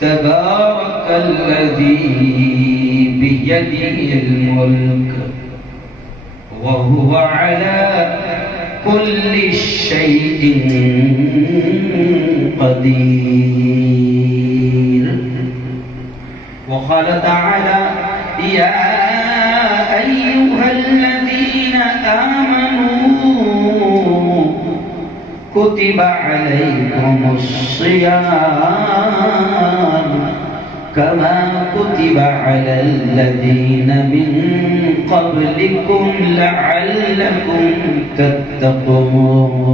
تبارك الذي بيده الملك وهو على كل شيء قدير. وقال تعالى: يا أيها الذين آمنوا كتب عليكم الصيام كما كتب على الذين من قبلكم لعلكم تتقون.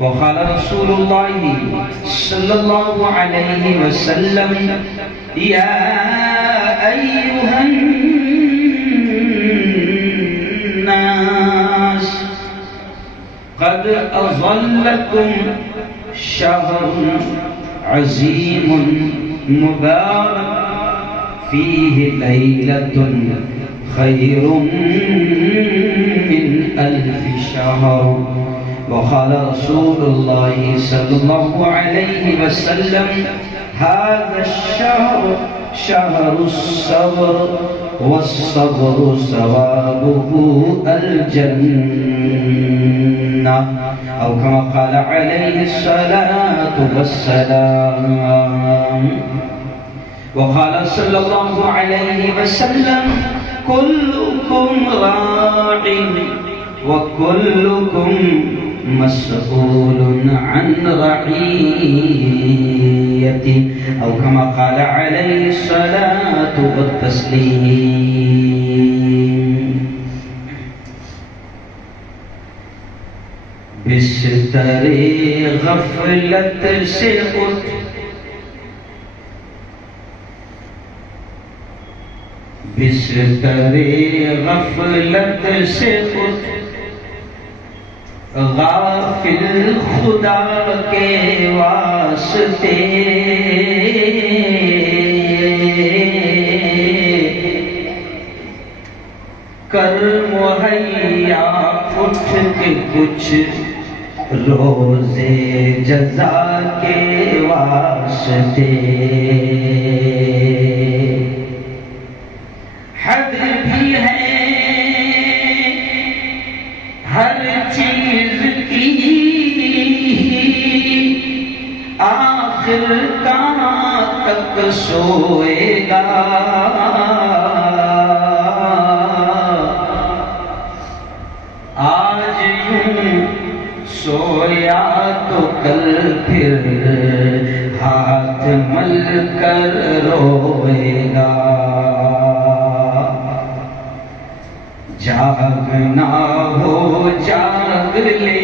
وقال رسول الله صلى الله عليه وسلم: يا أيها الناس قد أظلكم شهر عظيم مبارك فيه ليلة خير من ألف شهر. وقال رسول الله صلى الله عليه وسلم: هذا الشهر شهر الصبر والصبر ثوابه الجنة، أو كما قال عليه الصلاة والسلام. وقال صلى الله عليه وسلم: كلكم راع وكلكم مسؤول عن رعيته، أو كما قال عليه الصلاة والتسليم. بستر غفلت سے اٹھ بستر غفلت سے اٹھ غافل خدا کے واسطے کر مہیا اٹھ کے کچھ روزے جزا کے واسطے. حد بھی ہے ہر چیز کی، آخر کہاں تک سوئے گا. آج یوں سویا تو کل پھر ہاتھ مل کر روئے گا. جاگنا ہو جاگ لے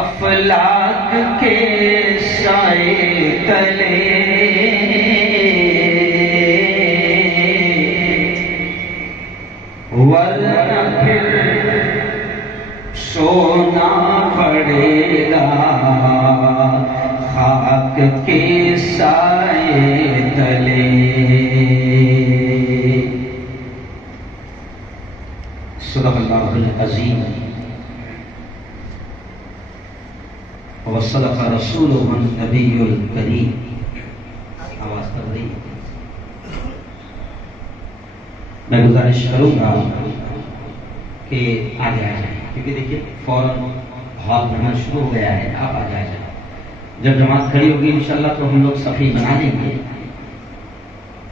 افلاک کے سائے تلے، ورنہ پھر سونا پڑے گا خاک کے سائے تلے. صدق اللہ العظیم وصدق رسولہ النبی الکریم. آواز کر رہی ہے. میں گزارش کروں گا کہ آگے آ جائیں، کیونکہ دیکھیے فوراً ہال بھرنا شروع ہو گیا ہے. آپ آ جائیں. جب جماعت کھڑی ہوگی انشاءاللہ تو ہم لوگ صفحے بنا دیں گے.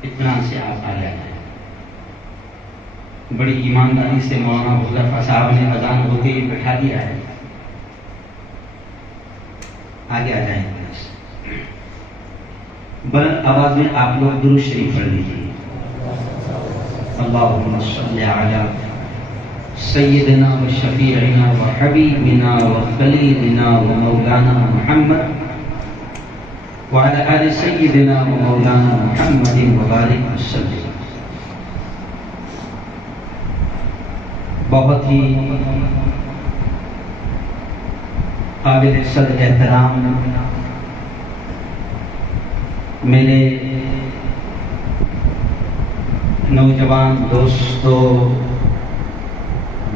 اطمینان سے آپ آگے آ جائیں. بڑی ایمانداری سے مولانا حذیفہ صاحب نے اذان ہوتے ہی بٹھا دیا ہے. آگے آ جائیں. بلند آواز میں آپ لوگ درود شریف پڑھ لیجیے. اللہم صلی علی سیدنا و شفیعنا و حبیبنا و خلیلنا و مولانا محمد وعلی آل سیدنا و مولانا محمد وبارک وسلم. بہت ہی قابل صدر احترام میرے نوجوان دوستو،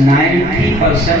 90%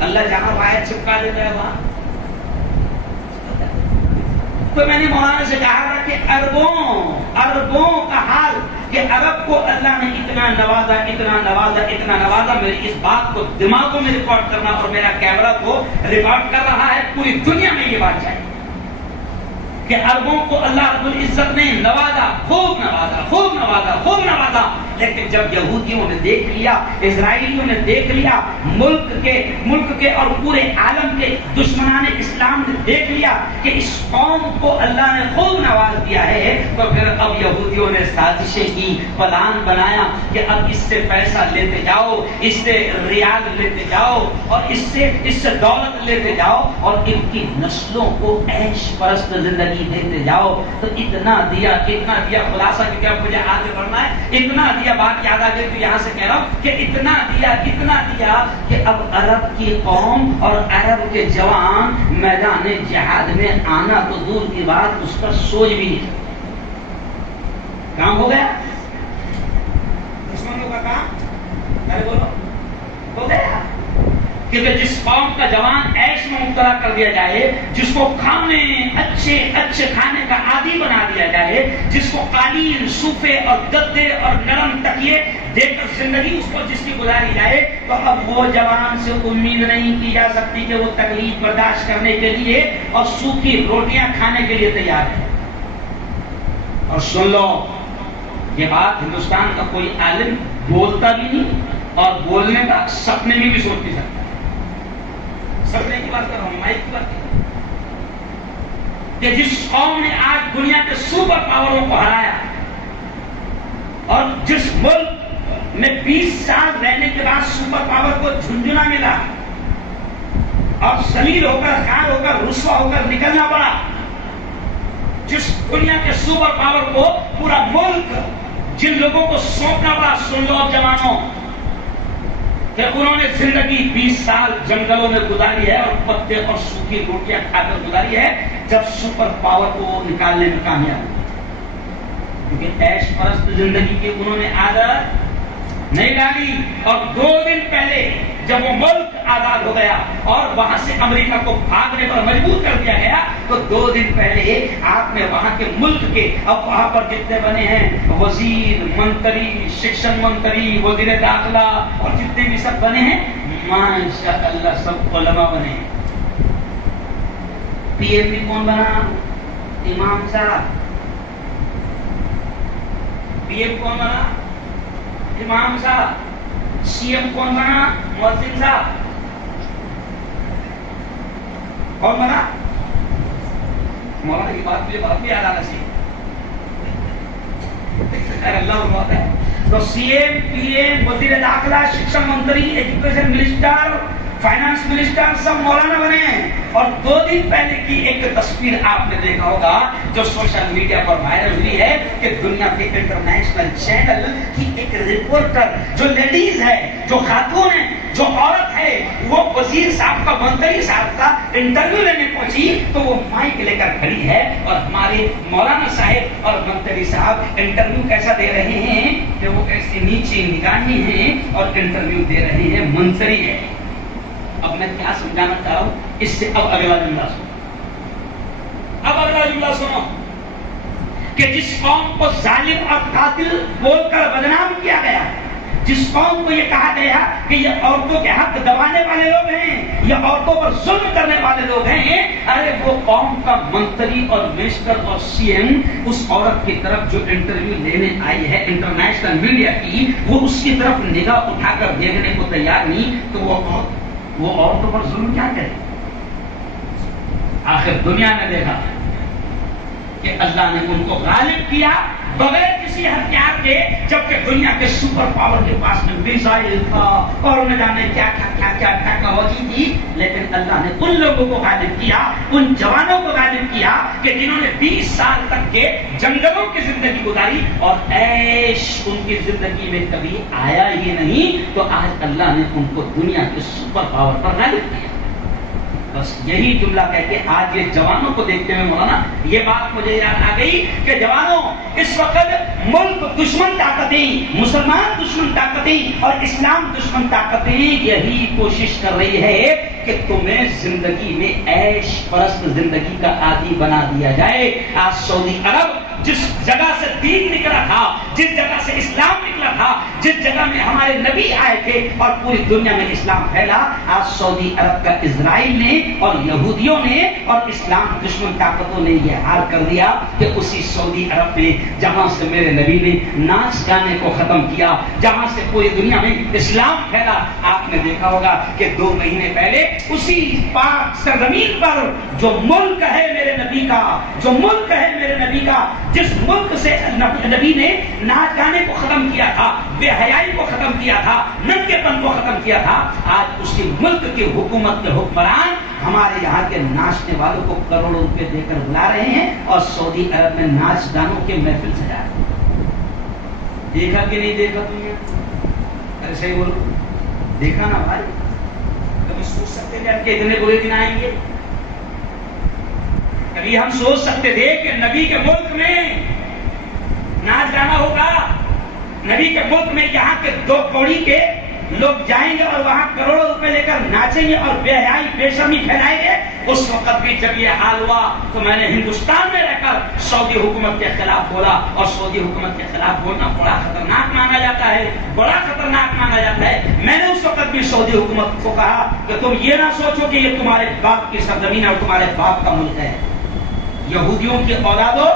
اللہ جہاں آیت چپکا دیتا ہے وہاں. تو میں نے مولانا سے کہا تھا کہ اربوں کا حال کہ عرب کو اللہ نے اتنا نوازا. میری اس بات کو دماغوں میں ریکارڈ کرنا اور میرا کیمرہ کو ریکارڈ کر رہا ہے, پوری دنیا میں یہ بات چاہیے کہ عربوں کو اللہ رب العزت نے نوازا, خوب نوازا. لیکن جب یہودیوں نے دیکھ لیا, اسرائیلیوں نے دیکھ لیا, ملک کے اور پورے عالم کے دشمنان اسلام نے دیکھ لیا کہ اس قوم کو اللہ نے خوب نواز دیا ہے, تو پھر اب یہودیوں نے سازشیں کی, پلان بنایا کہ اب اس سے پیسہ لیتے جاؤ, اس سے ریال لیتے جاؤ, اور اس سے دولت لیتے جاؤ, اور ان کی نسلوں کو عیش پرست زندگی دیتے جاؤ. تو اتنا دیا خلاصہ, کیونکہ اب مجھے آگے بڑھنا ہے, اتنا دیا, بات یاد آ گئی تو یہاں سے کہہ رہا ہوں کہ اتنا دیا کہ اب عرب کی قوم اور عرب کے جوان میدان جہاد میں آنا تو دور کی بات, اس پر سوچ بھی نہیں. کام ہو گیا, دشمنوں کا کام ارے بولو ہو گیا. کیونکہ جس قوم کا جوان عیش میں مبتلا کر دیا جائے, جس کو اچھے کھانے کا عادی بنا دیا جائے, جس کو قالین, صوفے اور گدے اور نرم تکیے دے کر زندگی اس کو جس کی گزاری جائے, تو اب وہ جوان سے امید نہیں کی جا سکتی کہ وہ تکلیف برداشت کرنے کے لیے اور سوکھی روٹیاں کھانے کے لیے تیار ہے. اور سن لو, یہ بات ہندوستان کا کوئی عالم بولتا بھی نہیں اور بولنے کا سپنے میں بھی سوچ نہیں سکتا. سپنے کی بات کر رہا ہوں, مائک کی بات کر رہا ہوں, کہ جس قوم نے آج دنیا کے سپر پاوروں کو ہرایا, اور جس ملک میں 20 سال رہنے کے بعد سپر پاور کو جھنجھنا ملا اور ذلیل ہو کر, خار ہو کر, رسوا ہو کر نکلنا پڑا, جس دنیا کے سپر پاور کو پورا ملک جن لوگوں کو سونپنا پڑا, سن لو جوانوں, کہ انہوں نے زندگی 20 سال جنگلوں میں گزاری ہے اور پتے اور سوکھی روٹیاں کھا کر گزاری ہے, جب سپر پاور کو نکالنے میں کامیاب ہوئی. کیونکہ عیش پرست زندگی کی انہوں نے عادت نہیں ڈالی. اور 2 دن پہلے جب وہ ملک آزاد ہو گیا اور وہاں سے امریکہ کو بھاگنے پر مجبور کر دیا گیا, تو 2 دن پہلے آپ نے وہاں کے ملک کے, اب وہاں پر جتنے بنے ہیں وزیر, منتری, شکشن منتری, وزیر داخلہ اور جتنے بھی سب بنے ہیں, ماشاء اللہ سب علماء بنے ہیں. پی ایم بھی کون بنا؟ امام صاحب. پی ایم کون بنا؟ امام صاحب. سی ایم کون بنا؟ مؤذن صاحب. کون بنا؟ مولانا کی بات بھی یاد آنا چاہیے. اللہ بات ہے. تو سی ایم, پی ایم, وزیر داخلہ, شکشا منتری, ایجوکیشن منسٹر, فائنانس منسٹر سب مولانا بنے ہیں. اور 2 دن پہلے کی ایک تصویر آپ نے دیکھا ہوگا جو سوشل میڈیا پر وائرل ہوئی ہے کہ دنیا کے انٹرنیشنل چینل کی ایک رپورٹر جو لیڈیز ہے, جو خاتون ہے, جو عورت ہے, وہ وزیر صاحب کا, منتری صاحب کا انٹرویو لینے پہنچی تو وہ مائک لے کر کھڑی ہے, اور ہمارے مولانا صاحب اور منتری صاحب انٹرویو کیسا دے رہے ہیں کہ وہ ایسی نیچے نگاہیں ہیں اور انٹرویو دے رہے ہیں, منتری ہے. اب میں کیا سمجھانا چاہ رہا ہوں اس سے, اب اگلا جملہ سنو کہ جس قوم کو ظالم اور قاتل بول کر بدنام کیا گیا, جس قوم کو یہ کہا گیا کہ یہ عورتوں کے حق دبانے والے لوگ ہیں, یہ عورتوں پر ظلم کرنے والے لوگ ہیں, ارے وہ قوم کا منتری اور منسٹر اور سی ایم اس عورت کی طرف جو انٹرویو لینے آئی ہے انٹرنیشنل میڈیا کی, وہ اس کی طرف نگاہ اٹھا کر دیکھنے کو تیار نہیں, تو وہ عورتوں پر ظلم کیا کرے؟ آخر دنیا نے دیکھا کہ اللہ نے ان کو غالب کیا بغیر کسی ہتھیار کے, جبکہ دنیا کے سپر پاور کے پاس میں میزائل تھا اور نہ جانے کیا ٹیکنالوجی تھی, لیکن اللہ نے ان لوگوں کو غالب کیا, ان جوانوں کو غالب کیا کہ جنہوں نے 20 سال تک کے جنگلوں کی زندگی گزاری اور عیش ان کی زندگی میں کبھی آیا ہی نہیں, تو آج اللہ نے ان کو دنیا کے سپر پاور پر غالب کیا. بس یہی جملہ کہہ کے آج یہ جوانوں کو دیکھتے ہوئے مولانا یہ بات مجھے یاد آ گئی کہ جوانوں اس وقت ملک دشمن طاقتیں، مسلمان دشمن طاقتیں اور اسلام دشمن طاقتیں یہی کوشش کر رہی ہے کہ تمہیں زندگی میں عیش پرست زندگی کا عادی بنا دیا جائے. آج سعودی عرب جس جگہ سے دین نکلا تھا، جس جگہ سے اسلام نکلا تھا، جس جگہ میں ہمارے نبی آئے تھے اور پوری دنیا میں اسلام پھیلا، آج سعودی عرب کا اسرائیل نے اور یہودیوں نے اور اسلام دشمن طاقتوں نے یہ حال کر دیا کہ اسی سعودی عرب میں جہاں سے میرے نبی نے ناچ گانے کو ختم کیا، جہاں سے پوری دنیا میں اسلام پھیلا، آپ نے دیکھا ہوگا کہ 2 مہینے پہلے اسی پاک سرزمین پر جو ملک ہے میرے نبی کا، جو ملک ہے میرے نبی کا، جس ملک سے نبی نے ناچ گانے کو ختم کیا تھا، بے حیائی کو ختم کیا تھا، ننگے پن کو ختم کیا تھا، آج اسی ملک کی حکومت کے حکمران ہمارے یہاں کے ناچنے والوں کو کروڑوں روپے دے کر بلا رہے ہیں اور سعودی عرب میں ناچ گانوں کے محفل سجا رہے ہیں. دیکھا کہ نہیں دیکھا تم نے؟ ایسے ہی بولو، دیکھا نا بھائی؟ کبھی سوچ سکتے تھے کہ اتنے برے دن آئیں گے؟ کبھی ہم سوچ سکتے تھے کہ نبی کے ملک میں ناچ گانا ہوگا؟ نبی کے ملک میں یہاں کے 2 کوڑی کے لوگ جائیں گے اور وہاں کروڑوں روپے لے کر ناچیں گے اور بے حیائی بے شرمی پھیلائیں گے؟ اس وقت بھی جب یہ حال ہوا تو میں نے ہندوستان میں رہ کر سعودی حکومت کے خلاف بولا، اور سعودی حکومت کے خلاف بولنا بڑا خطرناک مانا جاتا ہے، بڑا خطرناک مانا جاتا ہے. میں نے اس وقت بھی سعودی حکومت کو کہا کہ تم یہ نہ سوچو کہ یہ تمہارے باپ کی سرزمین اور تمہارے باپ کا ملک ہے. یہودیوں کی اولادوں،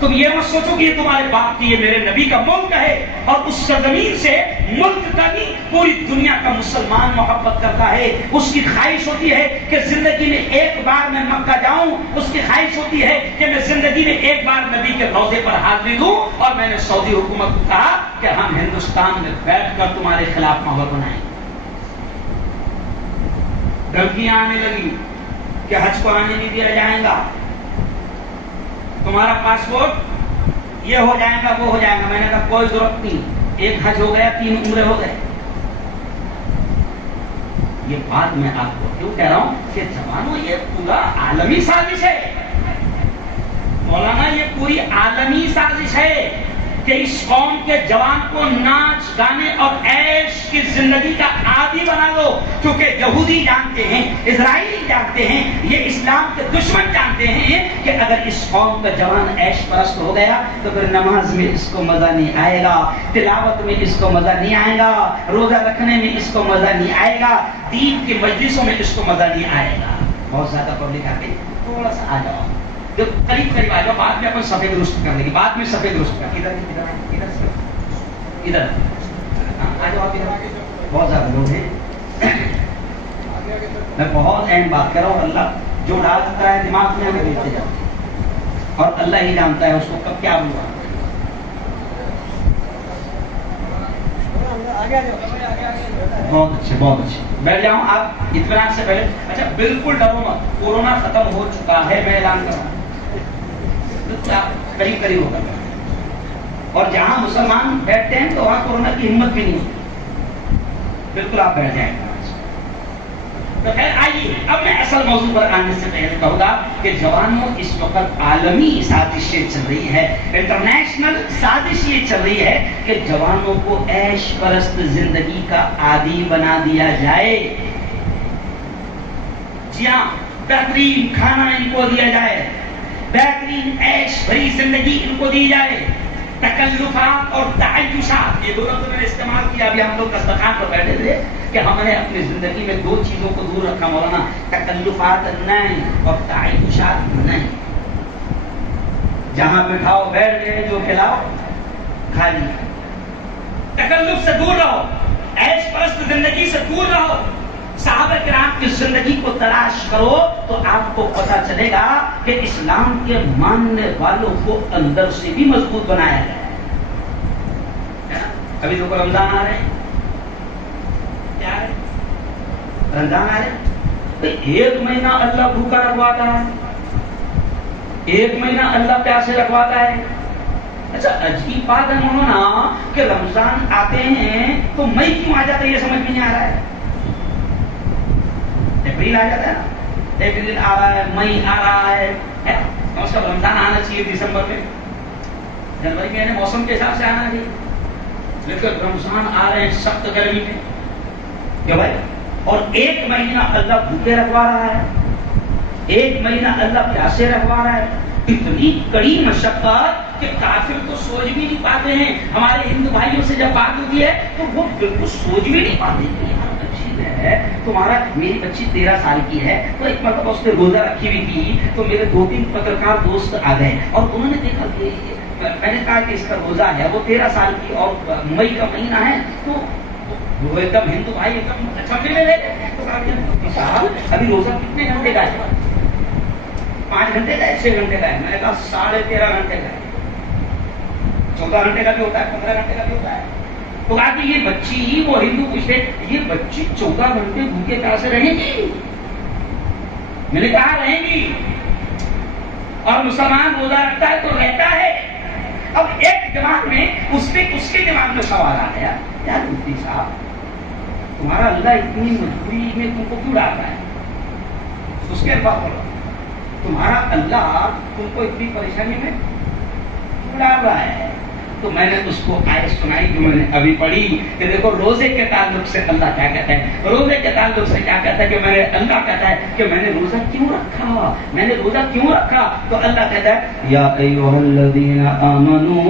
تم یہ مت سوچو کہ یہ تمہارے باپ کی، یہ میرے نبی کا ملک ہے، اور اس سرزمین سے ملک کا نہیں پوری دنیا کا مسلمان محبت کرتا ہے. اس کی خواہش ہوتی ہے کہ زندگی میں ایک بار میں مکہ جاؤں، اس کی خواہش ہوتی ہے کہ میں زندگی میں ایک بار نبی کے روضے پر حاضری دوں. اور میں نے سعودی حکومت کو کہا کہ ہم ہندوستان میں بیٹھ کر تمہارے خلاف ماحول بنائیں گے. دھمکیاں آنے لگی کہ حج کو آنے نہیں دیا جائے گا، تمہارا پاسپورٹ یہ ہو جائے گا، وہ ہو جائے گا. میں نے کہا کوئی ضرورت نہیں، ایک حج ہو گیا، 3 عمرے ہو گئے. یہ بات میں آپ کو کیوں کہہ رہا ہوں کہ جوانوں یہ پورا عالمی سازش ہے مولانا، یہ پوری عالمی سازش ہے کہ اس قوم کے جوان کو ناچ گانے اور عیش کی زندگی کا عادی بنا دو. کیونکہ یہودی جانتے ہیں، اسرائیلی جانتے ہیں، یہ اسلام کے دشمن جانتے ہیں کہ اگر اس قوم کا جوان عیش پرست ہو گیا تو پھر نماز میں اس کو مزہ نہیں آئے گا، تلاوت میں اس کو مزہ نہیں آئے گا، روزہ رکھنے میں اس کو مزہ نہیں آئے گا، دین کی مجلسوں میں اس کو مزہ نہیں آئے گا. بہت زیادہ پبلک آ گئی، تھوڑا سا آ جاؤ، قریب قریب آ جاؤ، بعد میں اپن سفید درست کرنے کی، بعد میں سفید درست کر ادھر ادھر آ جاؤ آپ ادھر. بہت زیادہ لوگ ہیں، میں بہت اہم بات کر رہا ہوں. اللہ جو ڈالتا ہے دماغ میں ہمیں دیکھتے جاتے، اور اللہ ہی جانتا ہے اس کو کب کیا ہوا. بہت اچھے، بہت اچھے، بیٹھ جاؤں آپ اطمینان سے پہلے. اچھا بالکل ڈرو مت، کورونا ختم ہو چکا ہے، میں اعلان کر رہا ہوں، قریب قریب ہوگا. اور جہاں مسلمان بیٹھتے ہیں تو وہاں کورونا کی ہمت بھی نہیں ہوتی. بالکل آپ بیٹھ جائیں. تو خیر آئیے اب میں اصل موضوع پر آنے سے پہلے کہوں گا کہ جوانوں اس وقت عالمی سازشیں چل رہی ہے، انٹرنیشنل سازش یہ چل رہی ہے کہ جوانوں کو عیش پرست زندگی کا عادی بنا دیا جائے. جی ہاں، بہترین کھانا ان کو دیا جائے، بہترین عیش بھری زندگی ان کو دی جائے. تکلفات اور تعیشات، یہ دو لفظ میں نے استعمال کیا. ابھی ہم لوگ دسترخوان پر بیٹھے تھے کہ ہم نے اپنی زندگی میں 2 چیزوں کو دور رکھا مولانا، تکلفات نہیں اور تعیشات نہیں. جہاں بٹھاؤ بیٹھ گئے، جو کھلاؤ کھا لیا. تکلف سے دور رہو، عیش پرست زندگی سے دور رہو. صحابہ کرام کی زندگی کو تلاش کرو تو آپ کو پتا چلے گا کہ اسلام کے ماننے والوں کو اندر سے بھی مضبوط بنایا گیا ہے. ابھی تو رمضان آ رہے ہیں، کیا ہے رمضان آ رہے ہیں، 1 مہینہ اللہ بھوکا رکھواتا ہے، 1 مہینہ اللہ پیاسے رکھواتا ہے. اچھا عجیب بات ہے مولانا کہ رمضان آتے ہیں تو مئی کیوں آ جاتا ہے، یہ سمجھ میں نہیں آ رہا ہے. اپریل آ جاتا ہے نا، ایک دن آ رہا ہے، مئی آ رہا ہے، کم سے کم رمضان آنا چاہیے دسمبر میں، جنوری میں یعنی موسم کے حساب سے آنا چاہیے، لیکن رمضان آ رہے ہیں سخت گرمی میں کیا بھائی؟ اور ایک مہینہ اللہ بھوکے رکھوا رہا ہے، ایک مہینہ اللہ پیاسے رکھوا رہا ہے، اتنی کڑی مشقت کہ کافر تو سوچ بھی نہیں پاتے ہیں. ہمارے ہندو بھائیوں سے جب بات ہوتی ہے تو وہ بالکل سوچ بھی نہیں پاتے کہ یار بچی ہے تمہارا، میری بچی 13 سال کی ہے، تو ایک مرتبہ اس نے روزہ رکھی ہوئی تھی، تو میرے 2-3 پترکار دوست آ گئے اور انہوں نے دیکھا کہ میں نے کہا کہ اس کا روزہ ہے، وہ 13 سال کی اور مئی کا مہینہ ہے، تو وہ ایک دم ہندو بھائی ایک دم اچھا میں لے گئے. تو کہا صاحب ابھی روزہ کتنے گھنٹے کا ہے؟ 5 گھنٹے کا ہے، 6 گھنٹے کا ہے؟ میں نے کہا 13.5 گھنٹے کا ہے. 14 گھنٹے کا بھی ہوتا ہے، 15 گھنٹے کا بھی ہوتا ہے. تو کہا کہ یہ بچی، وہ ہندو پوچھتے یہ بچی 14 گھنٹے بھوکے پیاسے رہے گی؟ میں نے کہا رہے گی. اور مسلمان روزہ رکھتا ہے تو رہتا ہے. اب ایک دماغ میں اس کے دماغ میں سوال آ گیا، یار مفتی صاحب تمہارا اللہ اتنی مجبوری میں تم کو کیوں ڈالتا ہے؟ اس کے بعد بولو تمہارا اللہ تم کو اتنی پریشانی میں کیوں ڈال رہا ہے؟ تو میں نے اس کو آیت سنائی جو میں نے ابھی پڑھی کہ دیکھو روزے کے تعلق سے اللہ کیا کہتا ہے، روزے کے تعلق سے کیا کہتا ہے کہ میں نے، اللہ کہتا ہے کہ میں نے روزہ کیوں رکھا، میں نے روزہ کیوں رکھا؟ تو اللہ کہتا ہے یا ایھا الذین آمنو،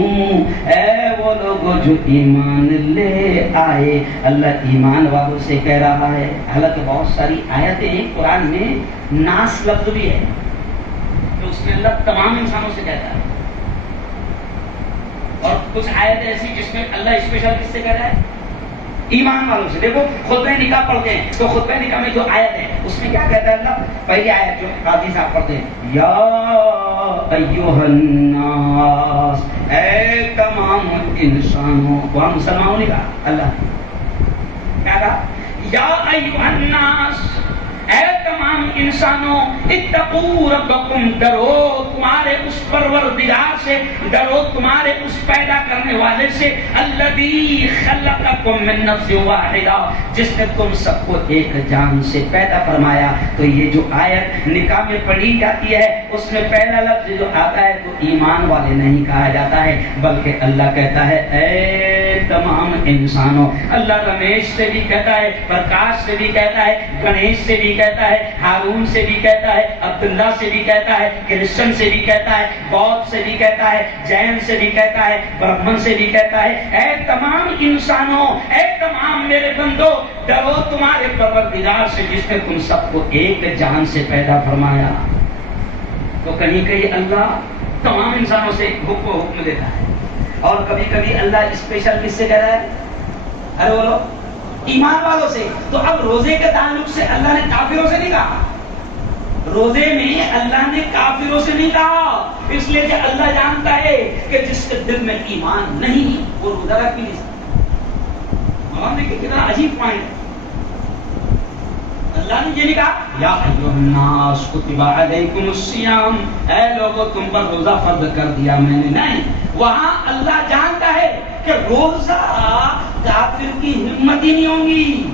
اے وہ لوگ جو ایمان لے آئے. اللہ ایمان والوں سے کہہ رہا ہے. حالانکہ بہت ساری آیتیں قرآن میں ناس لفظ بھی ہے تو اس میں اللہ تمام انسانوں سے کہتا ہے، اور کچھ آیت ایسی جس میں اللہ اسپیشل کس سے کہہ رہا ہے؟ ایمان والوں سے. دیکھو خطبہ نکاح پڑھتے ہیں تو خطبہ نکاح میں جو آیت ہے اس میں کیا کہتا ہے اللہ؟ پہلی آیت جو قاضی صاحب پڑھتے ہیں، یا ایھا الناس، اے تمام انسانوں. وہاں مسلمانوں نے کہا، اللہ نے کیا کہا؟ یا ایھا الناس، اے تمام انسانوں، اتقوا ربکم، ڈرو تمہارے اس پروردگار سے، ڈرو تمہارے اس پیدا کرنے والے سے، الذی خلقکم من نفس واحدہ، جس نے تم سب کو ایک جان سے پیدا فرمایا. تو یہ جو آیت نکاح میں پڑھی جاتی ہے اس میں پہلا لفظ جو آتا ہے تو ایمان والے نہیں کہا جاتا ہے، بلکہ اللہ کہتا ہے اے تمام انسانوں. اللہ رمیش سے بھی کہتا ہے، پرکاش سے بھی کہتا ہے، گنیش سے بھی کہتا ہے، ہارون سے بھی کہتا ہے، عبداللہ سے بھی کہتا ہے، کرسچن سے بھی کہتا ہے، بودھ سے بھی کہتا ہے، جین سے بھی کہتا ہے، برہمن سے بھی کہتا ہے، اے تمام انسانوں، اے تمام میرے بندو، ڈرو تمہارے پروردگار سے جس نے تم سب کو ایک جان سے پیدا فرمایا. تو کہیں کہیں اللہ تمام انسانوں سے حکم دیتا ہے، اور کبھی کبھی اللہ اسپیشل کس سے کہہ رہا ہے؟ ارے بولو ایمان والوں سے. تو اب روزے کے تعلق سے اللہ نے کافروں سے نہیں کہا، روزے میں اللہ نے کافروں سے نہیں کہا، اس لیے کہ اللہ جانتا ہے کہ جس کے دل میں ایمان نہیں وہ روزہ رکھ بھی نہیں سکتا. ہم دیکھیں کتنا عجیب پوائنٹ ہے. اللہ نے یہ نہیں کہا یا ایھا الناس کتب علیکم الصیام، اے لوگوں تم پر روزہ فرض کر دیا میں نے، نہیں. وہاں اللہ جانتا ہے کہ روزہ کافر کی ہمت ہی نہیں ہوگی.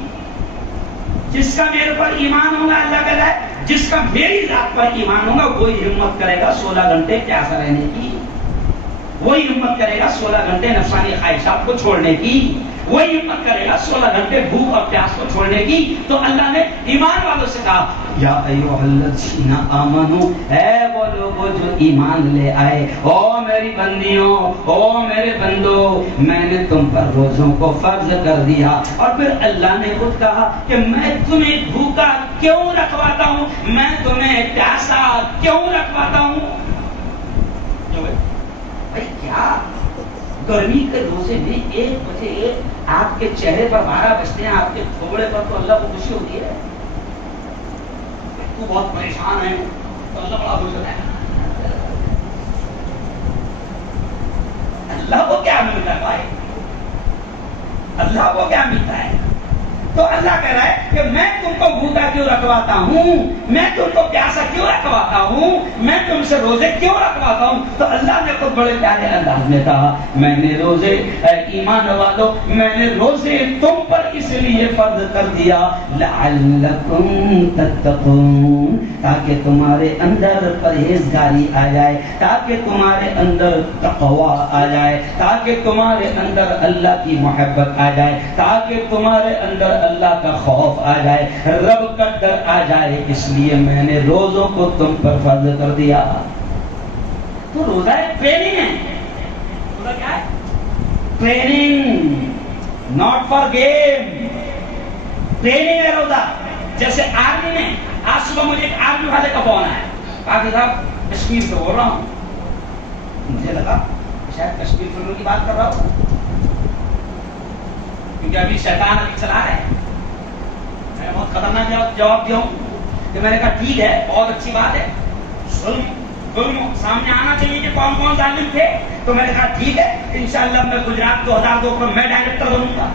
جس کا میرے پر ایمان ہوگا، اللہ کہتا ہے جس کا میری ذات پر ایمان ہوگا وہی ہمت کرے گا 16 گھنٹے پیاسا رہنے کی، وہی ہمت کرے گا 16 گھنٹے نفسانی خواہشات کو چھوڑنے کی، وہی ہمت کرے گا 16 گھنٹے بھوک اور پیاس کو چھوڑنے کی. تو اللہ نے ایمان والوں سے کہا یا ایھا الذین آمنو، اے وہ لوگوں جو ایمان لے آئے، او میری بندیوں، او میرے بندو، میں نے تم پر روزوں کو فرض کر دیا. اور پھر اللہ نے خود کہا کہ میں تمہیں بھوکا کیوں رکھواتا ہوں، میں تمہیں پیاسا کیوں رکھواتا ہوں. بھائی کیا گرمی کے روزے میں 1 بجے آپ کے چہرے پر 12 بجتے ہیں، آپ کے تھوڑے پر تو اللہ کو خوشی ہوتی ہے. تو بہت پریشان ہے تو اللہ بڑا خوش ہوتا ہے. اللہ کو کیا ملتا ہے بھائی؟ اللہ کو کیا ملتا ہے؟ تو اللہ کہہ رہا ہے کہ میں تم کو بھوکا کیوں رکھواتا ہوں، میں تم کو پیاسا کیوں رکھواتا ہوں، میں تم سے روزے کیوں رکھواتا ہوں؟ تو اللہ نے خود بڑے پیارے انداز میں کہا میں نے روزے ایمان والو میں نے روزے تم پر اس لیے فرض کر دیا لعلکم تتقون تاکہ تمہارے اندر پرہیزگاری آ جائے، تاکہ تمہارے اندر تقوی آ جائے، تاکہ تمہارے اندر اللہ کی محبت آ جائے، تاکہ تمہارے اندر اللہ کا خوف آ جائے، رب کا ڈر آ جائے، اس لیے میں نے روزوں کو تم پر فرض کر دیا۔ تو روزہ ایک ٹریننگ ہے، روزہ کیا ہے؟ Training, not for game, training ہے روزہ۔ جیسے آرمی میں، آج صبح مجھے ایک آرمی والے کا فون آیا، کہا کہ صاحب کشمیر سے بول رہا ہوں، مجھے لگا شاید کشمیر فلموں کی بات کر رہا ہوں، کیونکہ ابھی شیطان ابھی چلا رہا ہے۔ میں نے بہت خطرناک جواب دیا ہوں کہ میں نے کہا ٹھیک ہے، بہت اچھی بات ہے، ظلم سامنے آنا چاہیے کہ کون کون ظالم تھے، تو میں نے کہا ٹھیک ہے انشاءاللہ میں گجرات 2002 میں میں ڈائریکٹر بنوں گا۔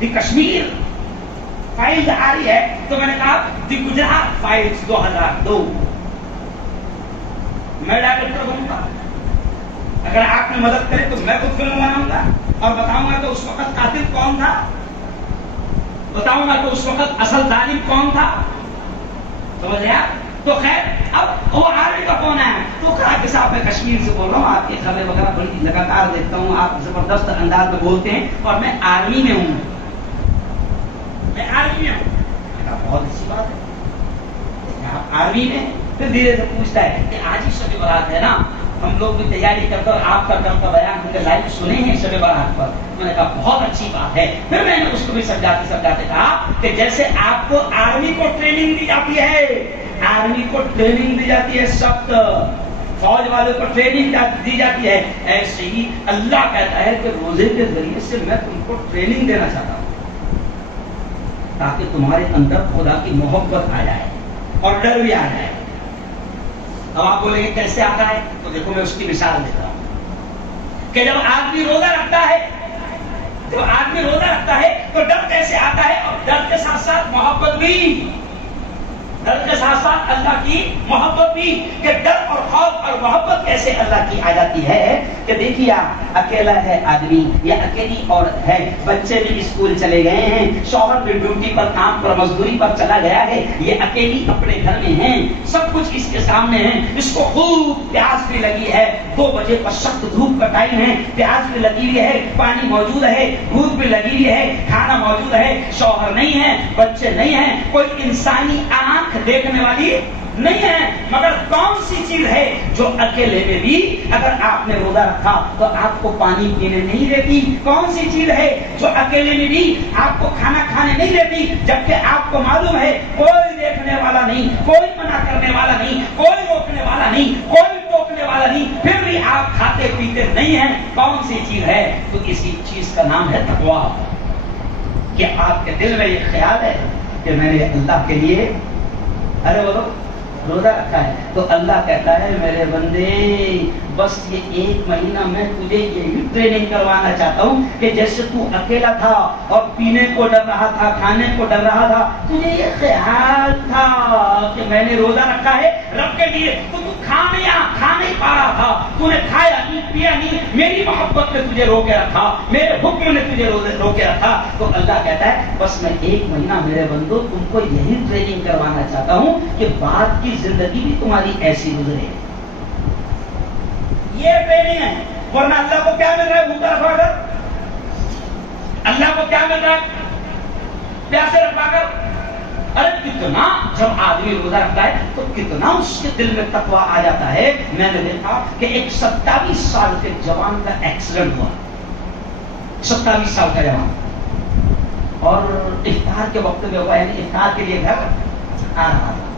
دی کشمیر فائل آ رہی ہے تو میں نے کہا دی گجرات فائلز 2002 میں ڈائریکٹر بنوں گا۔ اگر آپ نے مدد کرے تو میں خود فلم بناؤں گا اور بتاؤں گا کہ اس وقت قاتل کون تھا، بتاؤں گا کہ اس وقت اصل ظالم کون تھا، سمجھ رہے آپ؟ تو خیر اب وہ آرمی کا فون آیا تو کہا کہ صاحب میں کشمیر سے بول رہا ہوں، آپ کی خبریں وغیرہ بڑی لگاتار دیکھتا ہوں، آپ زبردست انداز میں بولتے ہیں اور میں آرمی میں ہوں، میں آرمی میں ہوں۔ بہت اچھی بات ہے، آپ آرمی میں؟ پھر دھیرے سے پوچھتا ہے کہ آج ہی شب برات ہے نا، ہم لوگ بھی تیاری کرتے اور آپ کا کم کا بیان ہم نے لائیو سنے ہیں شب برات پر۔ میں نے کہا بہت اچھی بات ہے۔ پھر میں نے اس کو بھی سمجھاتے کہا کہ جیسے آپ کو آرمی کو ٹریننگ دی جاتی ہے، آرمی کو ٹریننگ دی جاتی ہے سخت، فوج والوں کو ٹریننگ دی جاتی ہے، ایسے ہی اللہ کہتا ہے کہ روزے کے ذریعے سے میں تم کو ٹریننگ دینا چاہتا ہوں تاکہ تمہارے اندر خدا کی محبت آ جائے اور ڈر بھی آ جائے۔ اب آپ بولیں گے کیسے آتا ہے؟ تو دیکھو میں اس کی مثال دیتا ہوں کہ جب آدمی روزہ رکھتا ہے، جب آدمی روزہ رکھتا ہے تو ڈر کیسے آتا ہے، اور ڈر کے ساتھ ساتھ محبت بھی، ڈر کے ساتھ ساتھ اللہ کی محبت بھی، کہ ڈر اور خوف اور محبت کیسے اللہ کی آ جاتی ہے کہ دیکھیے اکیلا ہے آدمی یا اکیلی عورت ہے، بچے بھی اسکول چلے گئے ہیں، شوہر بھی ڈیوٹی پر کام پر مزدوری پر چلا گیا ہے، یہ اکیلی اپنے گھر میں ہیں، سب کچھ اس کے سامنے ہے، اس کو خوب پیاس بھی لگی ہے، 2 بجے پر سخت دھوپ کا ٹائم ہے، پیاس بھی لگی ہوئی ہے، پانی موجود ہے، بھوک بھی لگی ہوئی ہے، کھانا موجود ہے، شوہر نہیں ہے، بچے نہیں ہیں، کوئی انسانی آنکھ دیکھنے والی نہیں ہے، مگر کون سی چیز ہے جو اکیلے میں بھی اگر آپ نے روزہ رکھا تو آپ کو پانی پینے نہیں دیتی؟ کون سی چیز ہے جو اکیلے میں بھی آپ کو کھانا کھانے نہیں دیتی، جبکہ آپ کو معلوم ہے کوئی دیکھنے والا نہیں، کوئی منع کرنے والا نہیں، کوئی روکنے والا نہیں، کوئی ٹوکنے والا نہیں، پھر بھی آپ کھاتے پیتے نہیں ہیں؟ کون سی چیز ہے؟ تو اسی چیز کا نام ہے تقویٰ، کہ آپ کے دل میں یہ خیال ہے کہ میں نے اللہ کے لیے ارے بولو روزہ رکھا ہے، تو اللہ کہتا ہے میرے بندے بس یہ 1 مہینہ میں تجھے یہی ٹریننگ کروانا چاہتا ہوں کہ جیسے تو اکیلا تھا اور پینے کو ڈر رہا تھا، کھانے کو ڈر رہا تھا، تجھے یہ خیال تھا کہ میں نے روزہ رکھا ہے رب کے لیے، تو کھا نہیں پا رہا تھا، تو نے کھایا نہیں پیا نہیں، میری محبت نے تجھے روکے رکھا، میرے حکم نے تجھے روکے رکھا، تو اللہ کہتا ہے بس میں 1 مہینہ میرے بندو تم کو یہی ٹریننگ کروانا چاہتا ہوں کہ بعد کی زندگی بھی تمہاری ایسی گزرے۔ یہ ٹریننگ ہے، ورنہ اللہ کو کیا مل رہا ہے بھوکا رکھوا کر؟ اللہ کو کیا مل رہا ہے پیاسے رکھوا کر؟ ارے کتنا جب آدمی روزہ رکھتا ہے تو کتنا اس کے دل میں تقویٰ آ جاتا ہے۔ میں نے دیکھا کہ ایک 27 سال کے جوان کا ایکسیڈنٹ ہوا، 27 سال کا جوان، اور افطار کے وقت میں ہوا، یعنی افطار کے لیے گھر آ رہا تھا،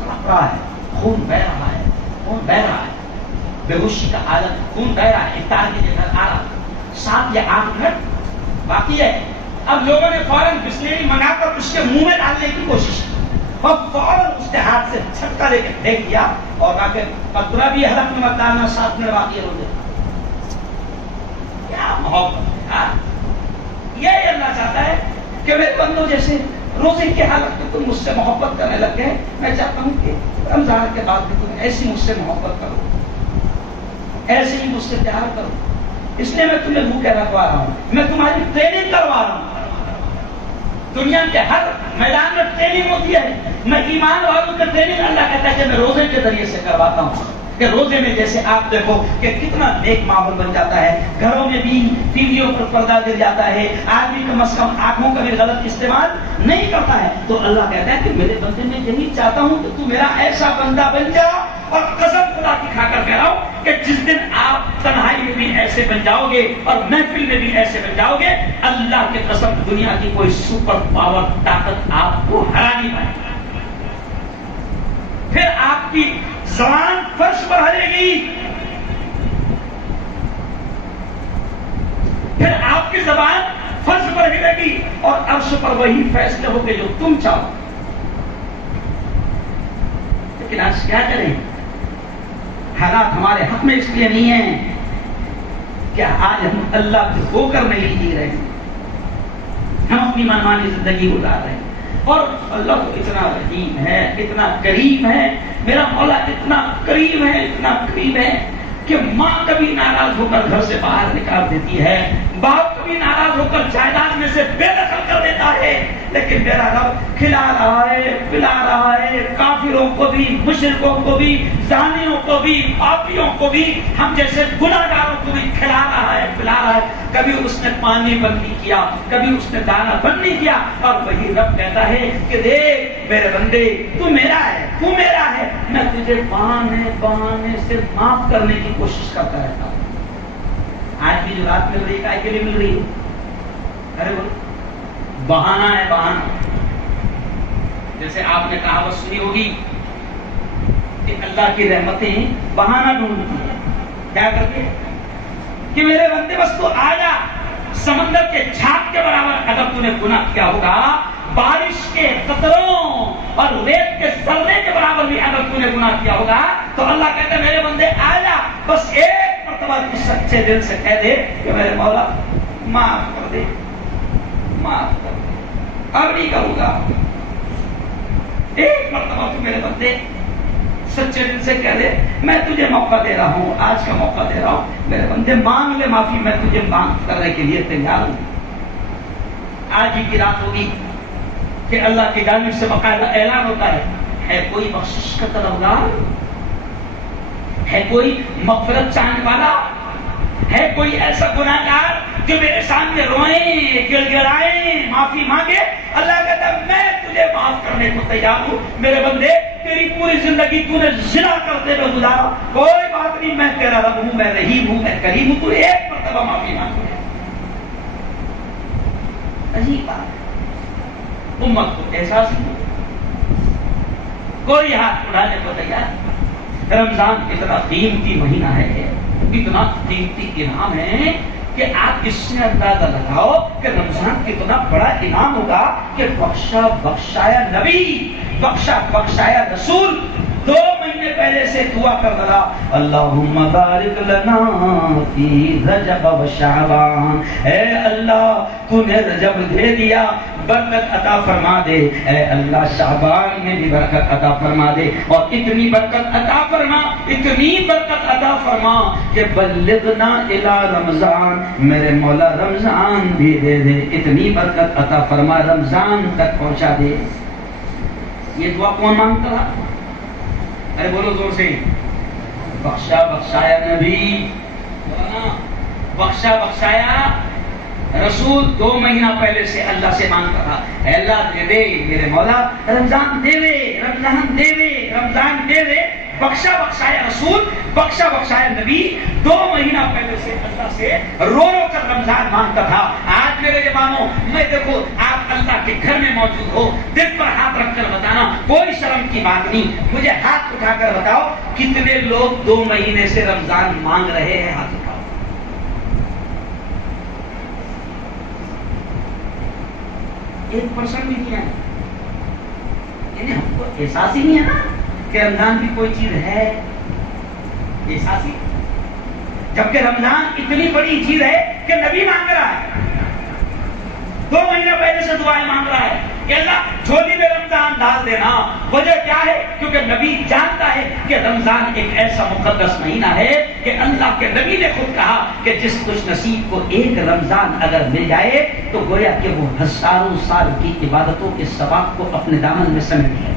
تڑپ رہا ہے، خون بہ رہا ہے، خون بہ رہا ہے، بے ہوشی کا حالت، خون بہ رہا ہے، افطار کے لیے گھر آ رہا ہے، 7 یا 8 منٹ باقی ہے۔ اب لوگوں نے فوراً بسلیری منگا کر اس کے منہ میں ڈالنے کی کوشش کی، اور فوراً اس کے ہاتھ سے جھٹکا لے کے پھینک دیا اور آ کے قطرہ بھی حلق میں مت ڈالنا، 7 منٹ باقی ہے روزے۔ کیا محبت ہے! یہ اللہ چاہتا ہے کہ میرے بندوں جیسے روزے کی حالت میں تم مجھ سے محبت کرنے لگ گئے، میں چاہتا ہوں کہ رمضان کے بعد بھی تم ایسی مجھ سے محبت کرو، ایسے ہی مجھ سے پیار کرو. اس لیے میں تمہیں منہ کہہ رکھوا رہا ہوں، میں تمہاری ٹریننگ کروا رہا ہوں. دنیا کے ہر میدان میں ٹریننگ ہوتی ہے. میں ایمان والوں کی ٹریننگ اللہ کہتا ہے کہ میں روزے کے ذریعے سے کرواتا ہوں. کہ روزے میں جیسے آپ دیکھو کہ کتنا نیک ماحول بن جاتا ہے، گھروں میں بھی ٹیویوں پر پردہ گر جاتا ہے، آدمی کم از کم آنکھوں کا بھی غلط استعمال نہیں کرتا ہے. تو اللہ کہتا ہے کہ میرے بندے میں یہی چاہتا ہوں کہ تو میرا ایسا بندہ بن جا. اور قسم خدا کی کھا کر کہہ رہا ہوں کہ جس دن آپ تنہائی میں بھی ایسے بن جاؤ گے اور محفل میں بھی ایسے بن جاؤ گے، اللہ کی قسم دنیا کی کوئی سپر پاور طاقت آپ کو ہرا نہیں پائے گی. پھر آپ کی زبان فرش پر ہلے گی، پھر آپ کی زبان فرش پر ہلے گی اور عرش پر وہی فیصلے ہو گے جو تم چاہو. لیکن آج کیا کریں؟ حالات ہمارے حق میں اس لیے نہیں ہیں کہ آج ہم اللہ کے ہو کر نہیں جی رہے ہیں، ہم اپنی منمانی زندگی گزار رہے ہیں. اور اللہ تو اتنا رحیم ہے، اتنا کریم ہے، میرا مولا اتنا قریب ہے، اتنا قریب ہے کہ ماں کبھی ناراض ہو کر گھر سے باہر نکال دیتی ہے، باپ کبھی ناراض ہو کر جائیداد میں سے بے دخل کر دیتا ہے، لیکن میرا رب کھلا رہا ہے، پلا رہا ہے، کافروں کو بھی، مشرکوں کو بھی، زانیوں کو بھی، پاپیوں کو بھی، ہم جیسے گناہگاروں کو بھی کھلا رہا ہے، پلا رہا ہے. کبھی اس نے پانی بند نہیں کیا، کبھی اس نے دانا بند نہیں کیا. اور وہی رب کہتا ہے کہ دیکھ میرے بندے، تو میرا ہے، تو میرا ہے، میں تجھے بہانے سے معاف کرنے کی کوشش کرتا رہتا ہوں. آج بھی جو رات مل رہی ہے کے لیے مل رہی ہے؟ ارے بولو، بہانہ ہے، بہانہ. جیسے آپ نے کہاوت سنی ہوگی کہ اللہ کی رحمتیں بہانہ ڈھونڈتی ہیں. کیا کرتے ہیں کہ میرے بندے بس تو آ جا. سمندر کے جھاگ کے برابر اگر تو نے گناہ کیا ہوگا، بارش کے قطروں اور ریت کے ذرے کے برابر بھی اگر تو نے گناہ کیا ہوگا، تو اللہ کہتا ہے میرے بندے آ جا، بس ایک مرتبہ تو سچے دل سے کہہ دے کہ میرے مولا معاف کر دے، معاف کر دے، اب نہیں کروں گا. ایک مرتبہ تو میرے بندے سچے دل سے کہہ دے، میں تجھے موقع دے رہا ہوں، آج کا موقع دے رہا ہوں، میرے بندے مانگ لے معافی، میں تجھے معاف کرنے کے لیے تیار ہوں. آج ہی کی رات ہوگی کہ اللہ کی جانب سے باقاعدہ اعلان ہوتا ہے کوئی بخشش کا طلبگار، ہے کوئی مغفرت چاہنے والا، ہے کوئی ایسا گناہگار جو میرے سامنے روئیں، گڑ گڑائیں، معافی مانگے. اللہ کہتا ہے میں تجھے معاف کرنے کو تیار ہوں. میرے بندے تیری پوری زندگی تو نے زنا کرتے ہوئے گزارا، کوئی بات نہیں، میں تیرا رب ہوں، میں رحیم ہوں، میں کریم ہوں، تو ایک مرتبہ معافی مانگ. عجیب بات ہے، امت کو احساس ہی کوئی ہاتھ اٹھانے کو تیار. رمضان اتنا قیمتی مہینہ ہے، اتنا قیمتی انعام ہے کہ آپ اس سے اندازہ لگاؤ کہ رمضان کتنا بڑا انعام ہوگا کہ بخشا بخشایا نبی، بخشا بخشایا رسول 2 مہینے پہلے سے دعا کر رہا، اللہم بارک لنا فی رجب و شعبان. اے اللہ تو نے رجب دے دیا، برکت عطا فرما دے. اے اللہ شعبان میں بھی برکت عطا فرما دے، اور اتنی برکت عطا فرما، اتنی برکت عطا فرما کہ بلغنا الی رمضان، میرے مولا رمضان بھی دے دے. اتنی برکت عطا فرما، رمضان تک پہنچا دے. یہ دعا کون مانگتا تھا؟ ارے بولو زور سے، بخشا بخشایا نبی، بخشا بخشایا رسول 2 مہینہ پہلے سے اللہ سے مانگتا تھا. اے اللہ دے دے میرے مولا، رمضان دے دے، رمضان دے دے، رمضان دے دے. بخشا بخشایا رسول، بخشا بخشایا نبی 2 مہینہ پہلے سے اللہ سے رو رو کر رمضان مانگتا تھا. آج میرے جوانوں، میں دیکھو آپ اللہ کے گھر میں موجود ہو، دل پر ہاتھ رکھ کر بتانا، کوئی شرم کی بات نہیں، مجھے ہاتھ اٹھا کر بتاؤ کتنے لوگ 2 مہینے سے رمضان مانگ رہے ہیں؟ ہاتھ اٹھاؤ. 1% بھی نہیں ہے. یعنی ہم کو احساس ہی نہیں ہے نا کہ رمضان بھی کوئی چیز ہے. احساس ہی، جبکہ رمضان اتنی بڑی چیز ہے کہ نبی مانگ رہا ہے، 2 مہینے پہلے سے دعائیں مانگ رہا ہے کہ اللہ ڈال دینا. وجہ کیا ہے؟ کیونکہ نبی جانتا ہے کہ رمضان ایک ایسا مقدس مہینہ ہے کہ اللہ کے نبی نے خود کہا کہ جس خوش نصیب کو ایک رمضان اگر مل جائے تو گویا کہ وہ ہزاروں سال کی عبادتوں کے ثواب کو اپنے دامن میں سمیٹ لے.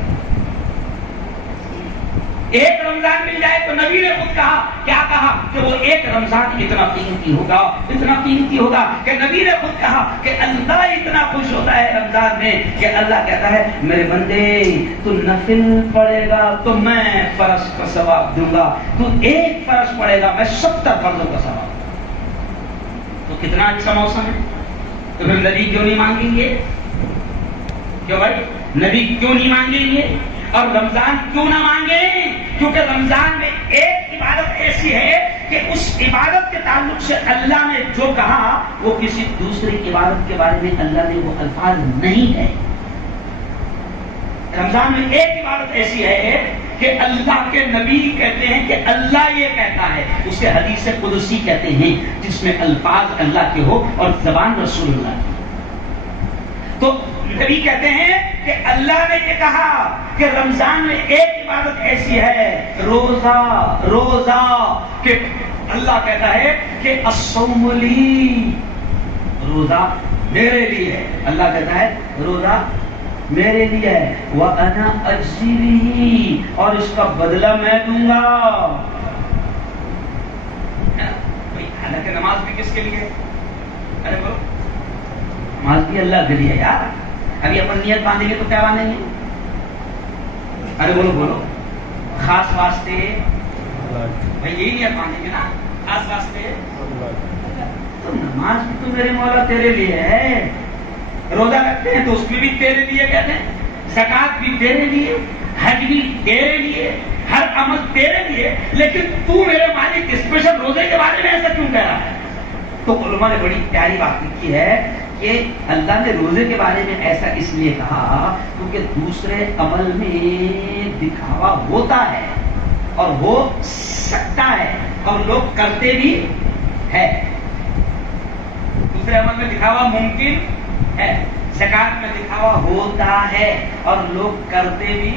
ایک رمضان مل جائے تو نبی نے خود کہا، کیا کہا؟ کہ وہ ایک رمضان اتنا قیمتی ہوگا، اتنا قیمتی ہوگا کہ نبی نے خود کہا کہ اللہ اتنا خوش ہوتا ہے رمضان میں کہ اللہ کہتا ہے میرے بندے تو نفل پڑھے گا تو میں فرض کا ثواب دوں گا، تو ایک فرض پڑھے گا میں 70 فرضوں کا ثواب. تو کتنا اچھا موسم ہے. تو پھر نبی کیوں نہیں مانگیں گے؟ کیوں بھائی نبی کیوں نہیں مانگیں گے؟ اور رمضان کیوں نہ مانگیں؟ کیونکہ رمضان میں ایک عبادت ایسی ہے کہ اس عبادت کے تعلق سے اللہ نے جو کہا وہ کسی دوسری عبادت کے بارے میں اللہ نے وہ الفاظ نہیں ہے. رمضان میں ایک عبادت ایسی ہے کہ اللہ کے نبی کہتے ہیں کہ اللہ یہ کہتا ہے، اسے حدیث قدسی کہتے ہیں، جس میں الفاظ اللہ کے ہو اور زبان رسول اللہ کی. تو نبی کہتے ہیں کہ اللہ نے یہ کہا کہ رمضان میں ایک عبادت ایسی ہے، روزہ کہ اللہ کہتا ہے کہ الصوم لی، روزہ میرے لیے ہے. اللہ کہتا ہے روزہ میرے لیے ہے، وَأَنَا أَجْزِي بِهِ، اور اس کا بدلہ میں دوں گا. حالانکہ نماز بھی کس کے لیے؟ ارے بولو نماز بھی اللہ کے لیے یار. ابھی اپن نیت باندھیں گے تو کیا باندھیں گے؟ ارے بولو خاص واسطے بھائی یہی نیت باندھیں گے نا، خاص واسطے. تو نماز بھی تو میرے مولا تیرے لیے ہے. روزہ رکھتے ہیں تو اس میں بھی تیرے لیے کہتے ہیں، زکات بھی تیرے لیے، حج بھی تیرے لیے، ہر عمل تیرے لیے. لیکن تو میرے مالک اسپیشل روزے کے بارے میں ایسا کیوں کہہ رہا ہے؟ تو علماء نے بڑی پیاری بات لکھی ہے کہ اللہ نے روزے کے بارے میں ایسا اس لیے کہا کیونکہ دوسرے عمل میں دکھاوا ہوتا ہے اور ہو سکتا ہے اور لوگ کرتے بھی ہے. دوسرے عمل میں دکھاوا ممکن ہے، زکات میں دکھاوا ہوتا ہے اور لوگ کرتے بھی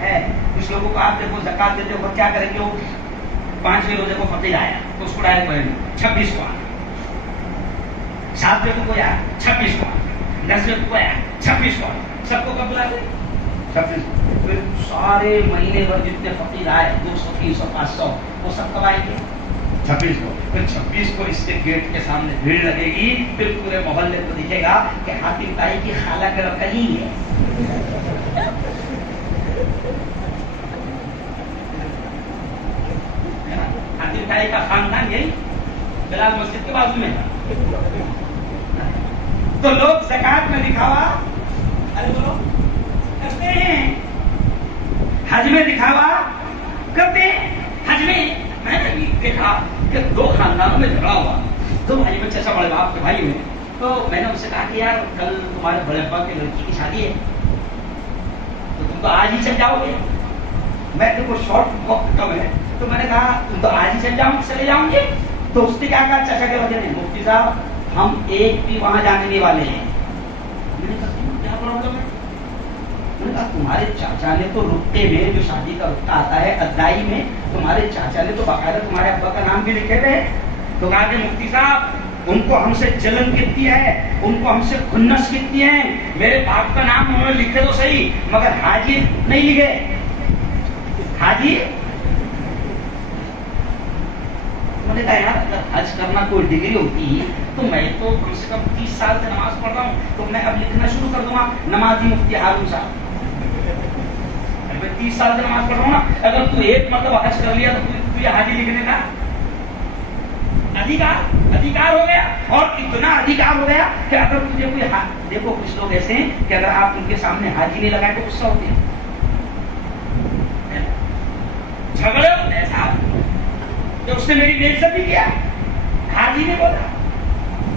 ہے. کچھ لوگوں کو آپ دیکھو زکات دیتے ہو کیا کریں گے، وہ 5ویں روزے کو فقیر آیا تو اس کو ڈائریکٹ پڑھیں گے 26 کو آیا، 7ویں کو آیا 26 کو آیا، 10ویں کو آیا 26 کو آیا. سب کو کب بلا دیں؟ 26 کو. پھر سارے مہینے بھر جتنے فقیر آئے 200 300 500 وہ سب کب آئیں گے؟ 26 کو. پھر 26 کو اس کے گیٹ کے سامنے بھیڑ لگے گی. پھر پورے محلے کو دکھے گا کہ حاتم تائی کی خالہ کا لڑکا ہی ہے. حاتم تائی کا خاندان یہی بلال مسجد کے بازو میں. تو لوگ زکات میں دکھاوا ارے بولو کرتے ہیں، حج میں دکھاوا کرتے ہیں. حج میں نے بھی دیکھا کہ 2 خاندانوں میں جھگڑا ہوا، 2 بھائی میں چچا بڑے باپ کے بھائی ہوئے. تو میں نے ان سے کہا کہ یار کل تمہارے بڑے ابا کی لڑکی کی شادی ہے تو تم تو آج ہی چل جاؤ گے. میں دیکھو شارٹ وقت کم ہے تو میں نے کہا تم تو آج ہی چلے جاؤں گے. تو اس نے کیا کہا چچا کے وجہ نہیں، مفتی صاحب ہم ایک بھی وہاں جانے نہیں والے ہیں. میں نے کہا کیا پرابلم ہے؟ میں نے کہا تمہارے چاچا نے تو رکتے میں جو شادی کا رکتا آتا ہے ادائی میں، تمہارے چاچا نے تو باقاعدہ تمہارے ابا کا نام بھی لکھے ہوئے. تو کہا کہ مفتی صاحب ان کو ہم سے جلن کتنی ہے، ان کو ہم سے کھنس کتنی ہے. میرے باپ کا نام انہوں نے لکھے تو صحیح مگر حاجی نہیں لکھے. حاجی میں نے کہا یار اگر حج کرنا کوئی ڈگری ہوتی تو میں تو کم سے کم 30 سال سے نماز پڑھ رہا ہوں تو میں اب لکھنا شروع کر دوں گا نمازی مفتی ہارون صاحب. میں 30 سال سے نماز پڑھ رہا ہوں نا، اگر تو ایک مرتبہ حج کر لیا تو تجھے حاجی لکھنے کا ادھیکار ہو گیا. اور اتنا ادھیکار ہو گیا کہ اگر تجھے کوئی دیکھو کچھ لوگ ایسے ہیں کہ اگر آپ ان کے سامنے حاجی نہیں لگائے تو غصہ ہوتے ہیں، جھگڑے ہوتے ہیں صاحب کہ اس نے میری بے عزتی کیا، حاجی نے بولا.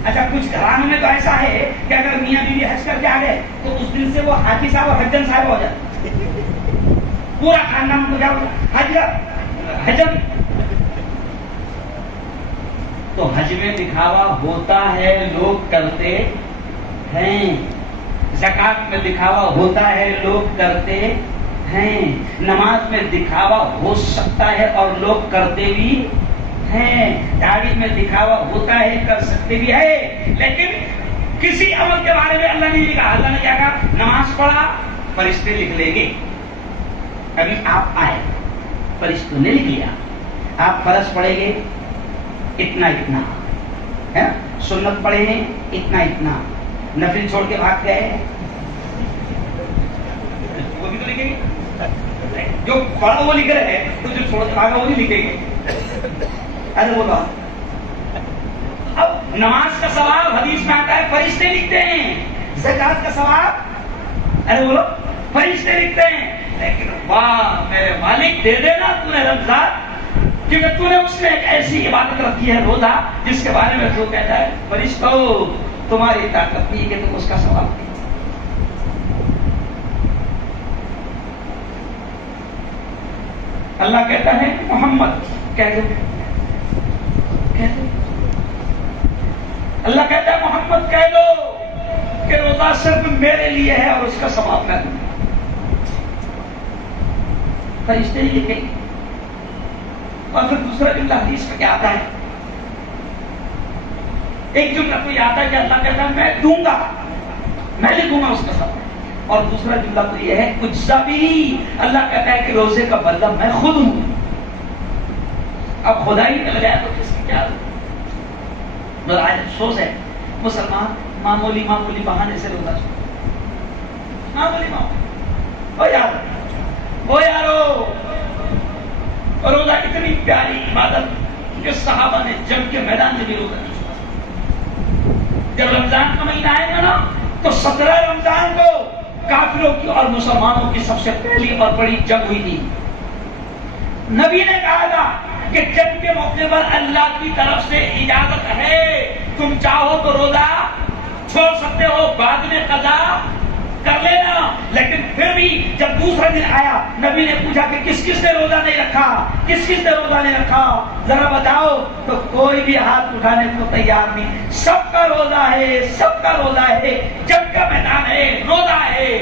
اچھا کچھ گھرانوں میں تو ایسا ہے کہ اگر میاں بیوی حج کر کے آ گئے تو اس دن سے وہ حاجی صاحب اور حجن صاحب ہو جاتے، پورا خاندان کو کیا بولا حجن. تو حج میں دکھاوا ہوتا ہے، لوگ کرتے ہیں. زکات میں دکھاوا ہوتا ہے، لوگ کرتے ہیں. نماز میں دکھاوا ہو سکتا ہے اور لوگ کرتے بھی ہیں. داڑھی میں دکھاوا ہوتا ہے، کر سکتے بھی ہے، لیکن کسی عمل کے بارے میں اللہ نے لکھا. اللہ نے کیا کہا؟ نماز پڑھا، فرشتے لکھ لیں گے. ابھی آپ آئے، فرشتوں نے لکھ لیا. آپ فرض پڑھیں گے اتنا اتنا ہے، سنت پڑھے ہیں اتنا اتنا، نفل چھوڑ کے بھاگ گئے وہ بھی تو لکھیں گے. جو پڑھا وہ لکھ رہے ہیں، تو جو چھوڑ کے بھاگا وہ نہیں لکھیں گے. ارے بولو، اب نماز کا ثواب حدیث میں آتا ہے فرشتے لکھتے ہیں. زکات کا ثواب ارے بولو فرشتے لکھتے ہیں. لیکن واہ میرے مالک، دے دینا تو نے رمضان، کیونکہ تو نے اس میں ایک ایسی عبادت رکھی ہے روزہ جس کے بارے میں تو کہتا ہے فرشتوں تمہاری طاقت نہیں ہے کہ تم اس کا ثواب دے. اللہ کہتا ہے محمد کہہ دو، کہہ دو. اللہ کہتا ہے محمد کہہ دو کہ روزہ صرف میرے لیے ہے اور اس کا ثواب میں دوں. فرشتے ہی لکھیں. اور پھر دوسرا جملہ حدیث میں کیا آتا ہے؟ ایک جملہ تو یہ آتا ہے کہ اللہ کہتا ہے میں دوں گا، میں لکھوں گا اس کا ثواب. اور دوسرا جملہ تو یہ ہے اجزا بھی، اللہ کہتا ہے کہ روزے کا بدلہ میں خود ہوں. اب خدائی میں لگایا تو کس کی کیا؟ آج افسوس ہے مسلمان معمولی معمولی بہانے سے روزہ چھوڑ، معمولی وہ یارو روزہ اتنی پیاری عبادت کہ صحابہ نے جنگ کے میدان میں بھی روزہ نہیں چھوڑا. جب رمضان کا مہینہ آئے گا نا تو 17 رمضان کو کافروں کی اور مسلمانوں کی سب سے پہلی اور بڑی جنگ ہوئی تھی. نبی نے کہا تھا کہ جنگ کے موقع پر اللہ کی طرف سے اجازت ہے، تم چاہو تو روزہ چھوڑ سکتے ہو، بعد میں قضا کر لینا. لیکن پھر بھی جب دوسرا دن آیا نبی نے پوچھا کہ کس کس نے روزہ نہیں رکھا، کس کس نے روزہ نہیں رکھا، ذرا بتاؤ. تو کوئی بھی ہاتھ اٹھانے کو تیار نہیں. سب کا روزہ ہے، سب کا روزہ ہے، جنگ کا میدان ہے، روزہ ہے.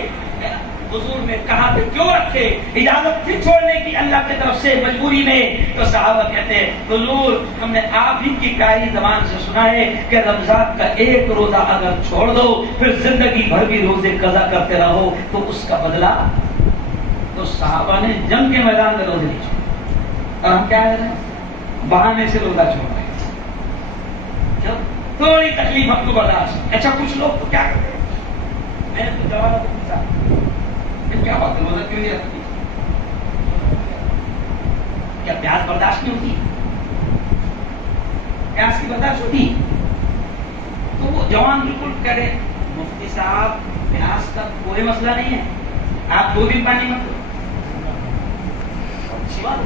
حضور نے کہا کہ کیوں رکھے، اجازت تھی چھوڑنے کی اللہ کی طرف سے مجبوری میں. تو صحابہ کہتے ہیں حضور ہم نے آپ ہی کی پیاری زبان سے سنا ہے کہ رمضان کا ایک روزہ اگر چھوڑ دو پھر زندگی بھر بھی روزے قضا کرتے رہو تو اس کا بدلہ. تو صحابہ نے جنگ کے میدان میں روزے نہیں چھوڑے اور ہم کیا کر رہے ہیں؟ بہانے سے روزہ چھوڑ رہے ہیں. تھوڑی تکلیف ہم کو برداشت. اچھا کچھ لوگ تو کیا کرتے ہیں؟ میں نے تو جواب پوچھا کیا بات ہے روزہ کیوں نہیں رکھتی؟ کیا پیاس برداشت نہیں ہوتی؟ پیاس کی برداشت ہوتی؟ تو وہ جوان بالکل کہہ رہے مفتی صاحب پیاس کا کوئی مسئلہ نہیں ہے، آپ 2 دن پانی مت دو. اچھی بات.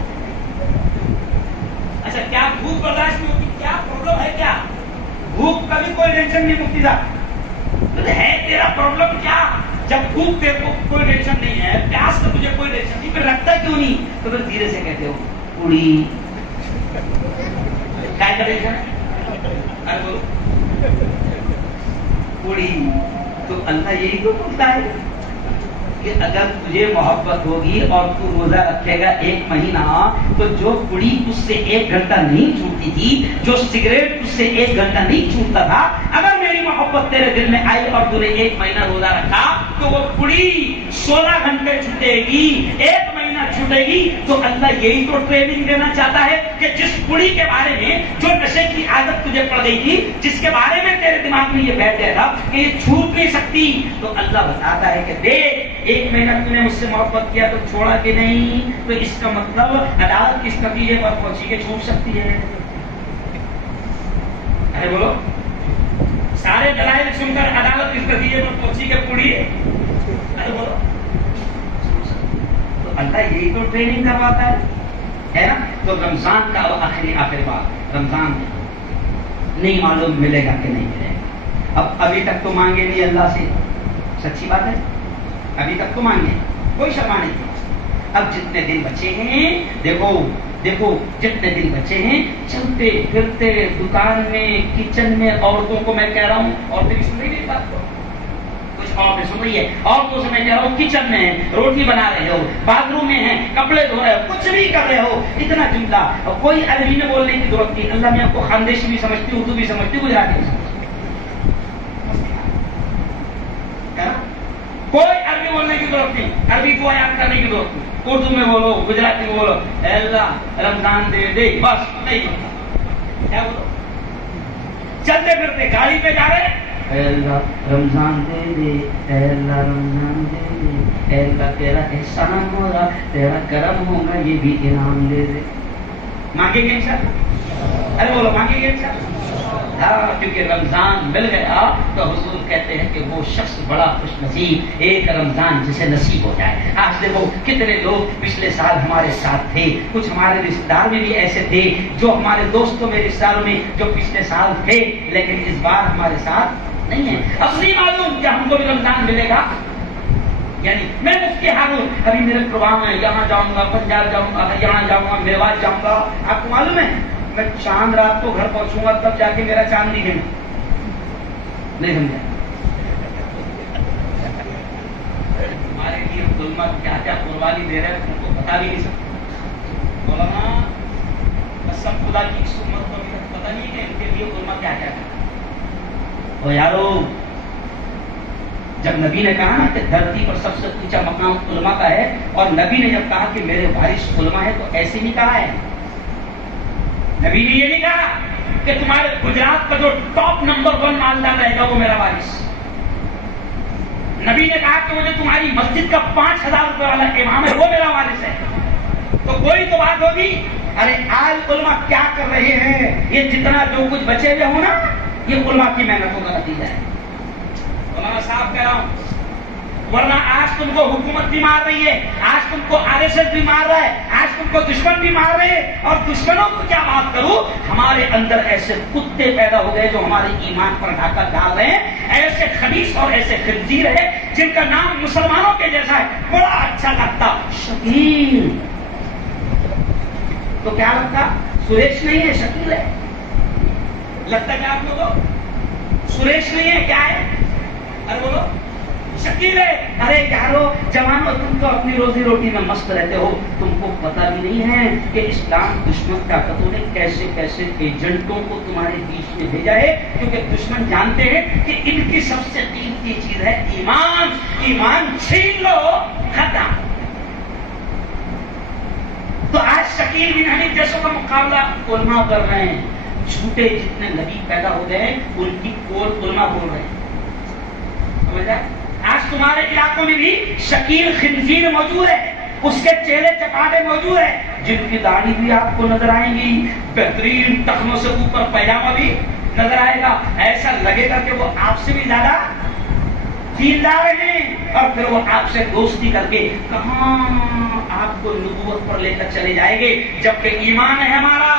اچھا کیا بھوک برداشت نہیں ہوتی؟ کیا پرابلم ہے؟ کیا بھوک کا بھی کوئی ٹینشن نہیں مفتی صاحب؟ ہے تیرا پرابلم کیا؟ جب بھوک تیرے کو کوئی ٹینشن نہیں ہے، پیاس کا تجھے کوئی ٹینشن نہیں، پھر رکھتا کیوں نہیں؟ تو پھر دھیرے سے کہتے ہو پوڑی کیا ٹینشن ہے؟ پوڑی. تو اللہ یہی تو بولتا ہے کہ اگر تجھے محبت ہوگی اور تو روزہ رکھے گا 1 مہینہ تو جو پوڑی تجھ سے 1 گھنٹہ نہیں چھوٹتی تھی، جو سگریٹ تجھ سے 1 گھنٹہ نہیں چھوٹتا تھا، اگر میری محبت تیرے دل میں آئی اور تو نے 1 مہینہ روزہ رکھا تو وہ پوڑی 16 گھنٹے چھوٹے گی، 1 مہینہ چھوٹے گی. تو اللہ یہی تو ٹریننگ دینا چاہتا ہے کہ جس پوڑی کے بارے میں جو نشے کی عادت تجھے پڑ گئی تھی، جس کے بارے میں تیرے دماغ میں یہ بیٹھ گیا تھا کہ یہ چھوٹ نہیں سکتی، تو اللہ بتاتا ہے کہ دیکھ 1 مہینہ تم نے مجھ سے محبت کیا تو چھوڑا کہ نہیں، تو اس کا مطلب عدالت اس نتیجے پر پہنچی کہ چھوٹ سکتی ہے. ارے بولو، سارے دلائل سن کر عدالت اس نتیجے پر پہنچی کہ پوڑی ہے. ارے بولو، تو اللہ یہی تو ٹریننگ کرواتا ہے نا. تو رمضان کا آخری بات، رمضان نہیں معلوم ملے گا کہ نہیں ملے گا. اب ابھی تک تو مانگے نہیں اللہ سے، سچی بات ہے، ابھی تک تو مانگے، کوئی شبہ نہیں. اب جتنے دن بچے ہیں دیکھو جتنے دن بچے ہیں، چلتے پھرتے دکان میں، کچن میں، عورتوں کو میں کہہ رہا ہوں، عورتیں بھی سن رہی میری بات کو، کوئی عورتیں سن رہی ہے، عورتوں سے میں کہہ رہا ہوں کچن میں ہیں، روٹی بنا رہے ہو، باتھ روم میں ہیں، کپڑے دھو رہے ہو، کچھ بھی کر رہے ہو، اتنا جملہ اور کوئی عربی میں بولنے کی ضرورت نہیں. اللہ میں آپ کو خاندیشی بھی سمجھتی ہوں، اردو بھی سمجھتی ہوں، گجراتی بھی سمجھتی ہوں. کوئی عربی بولنے کی ضرورت نہیں، عربی کو یاد کرنے کی ضرورت نہیں. اردو میں بولو، گجراتی میں بولو، اے اللہ رمضان دے دے، بس نہیں کیا بولو. چلتے پھرتے گاڑی پہ جا رہے، اے اللہ رمضان دے دے، اے اللہ رمضان دے دے، اے اللہ تیرا احسان ہوگا، تیرا کرم ہوگا، یہ بھی انعام دے دے. مانگیں گے انشاءاللہ؟ ارے بولو مانگیں گے انشاءاللہ؟ ہاں، کیونکہ رمضان مل گیا تو حضور کہتے ہیں کہ وہ شخص بڑا خوش نصیب، ایک رمضان جسے نصیب ہو جائے. آج دیکھو کتنے لوگ پچھلے سال ہمارے ساتھ تھے، کچھ ہمارے رشتے دار میں بھی ایسے تھے جو ہمارے دوستوں میں رشتے داروں میں جو پچھلے سال تھے لیکن اس بار ہمارے ساتھ نہیں ہے. اب نہیں معلوم کہ ہم کو بھی رمضان ملے گا. یعنی میں مفتی ہارون، ابھی میرے پروگرام ہے، یہاں جاؤں گا، پنجاب جاؤں گا، ہریانہ جاؤں گا، میوات جاؤں گا. آپ کو معلوم ہے میں چاند رات کو گھر پہنچوں گا تب جا کے میرا چاند نہیں گنا. نہیں سمجھا؟ ہمارے لیے علماء کیا کیا قربانی دے رہے ہیں ان کو پتا بھی نہیں سکتا. علماء قسم خدا کی اس امت کو پتا نہیں کہ ان کے لیے علماء کیا کیا کرتے. او یارو، جب نبی نے کہا نا کہ دھرتی پر سب سے اونچا مقام علماء کا ہے، اور نبی نے جب کہا کہ میرے وارث علماء ہے تو ایسے نہیں کہا ہے. نبی نے یہ نہیں کہا کہ تمہارے گجرات کا جو ٹاپ نمبر 1 مالدار رہے گا وہ میرا وارث. نبی نے کہا کہ وہ جو تمہاری مسجد کا 5,000 روپے والا امام ہے وہ میرا وارث ہے. تو کوئی تو بات ہوگی. ارے آج علماء کیا کر رہے ہیں؟ یہ جتنا جو کچھ بچے ہوئے ہو نا، یہ علماء کی محنتوں کا نتیجہ ہے. مولانا صاحب کہہ رہا ہوں، ورنہ آج تم کو حکومت بھی مار رہی ہے، آج تم کو RSS بھی مار رہا ہے، آج تم کو دشمن بھی مار رہے ہیں. اور دشمنوں کو کیا بات کروں، ہمارے اندر ایسے کتے پیدا ہو گئے جو ہمارے ایمان پر ڈھاکہ ڈال رہے ہیں. ایسے خبیث اور ایسے خنزیر ہے جن کا نام مسلمانوں کے جیسا ہے، بڑا اچھا لگتا، شکیل. تو کیا لگتا؟ سریش نہیں ہے، شکیل ہے. لگتا کیا آپ لوگوں کو؟ سریش نہیں ہے، کیا ہے؟ ارے بولو شکیل ہے. ارے یارو جوانوں، تم تو اپنی روزی روٹی میں مست رہتے ہو، تم کو پتا بھی نہیں ہے کہ اسلام دشمن طاقتوں نے کیسے کیسے ایجنٹوں کو تمہارے بیچ میں بھیجا ہے. کیونکہ دشمن جانتے ہیں کہ ان کی سب سے قیمتی چیز ہے ایمان. ایمان چھین لو ختم. تو آج شکیل بن حنیف جیسوں کا مقابلہ علماء کر رہے ہیں. جھوٹے جتنے نبی پیدا ہو گئے ہیں ان کی کول علماء بول رہے ہیں. آج تمہارے علاقوں میں بھی شکیل خنزیر موجود ہے، اس کے چہرے چپاٹے موجود ہیں، جن کی داڑھی بھی آپ کو نظر آئیں گی، بہترین ٹخنوں سے اوپر پیجامہ بھی نظر آئے گا. ایسا لگے گا کہ وہ آپ سے بھی زیادہ دیندار ہیں، اور پھر وہ آپ سے دوستی کر کے کہاں آپ کو نبوت پر لے کر چلے جائیں گے. جبکہ ایمان ہے ہمارا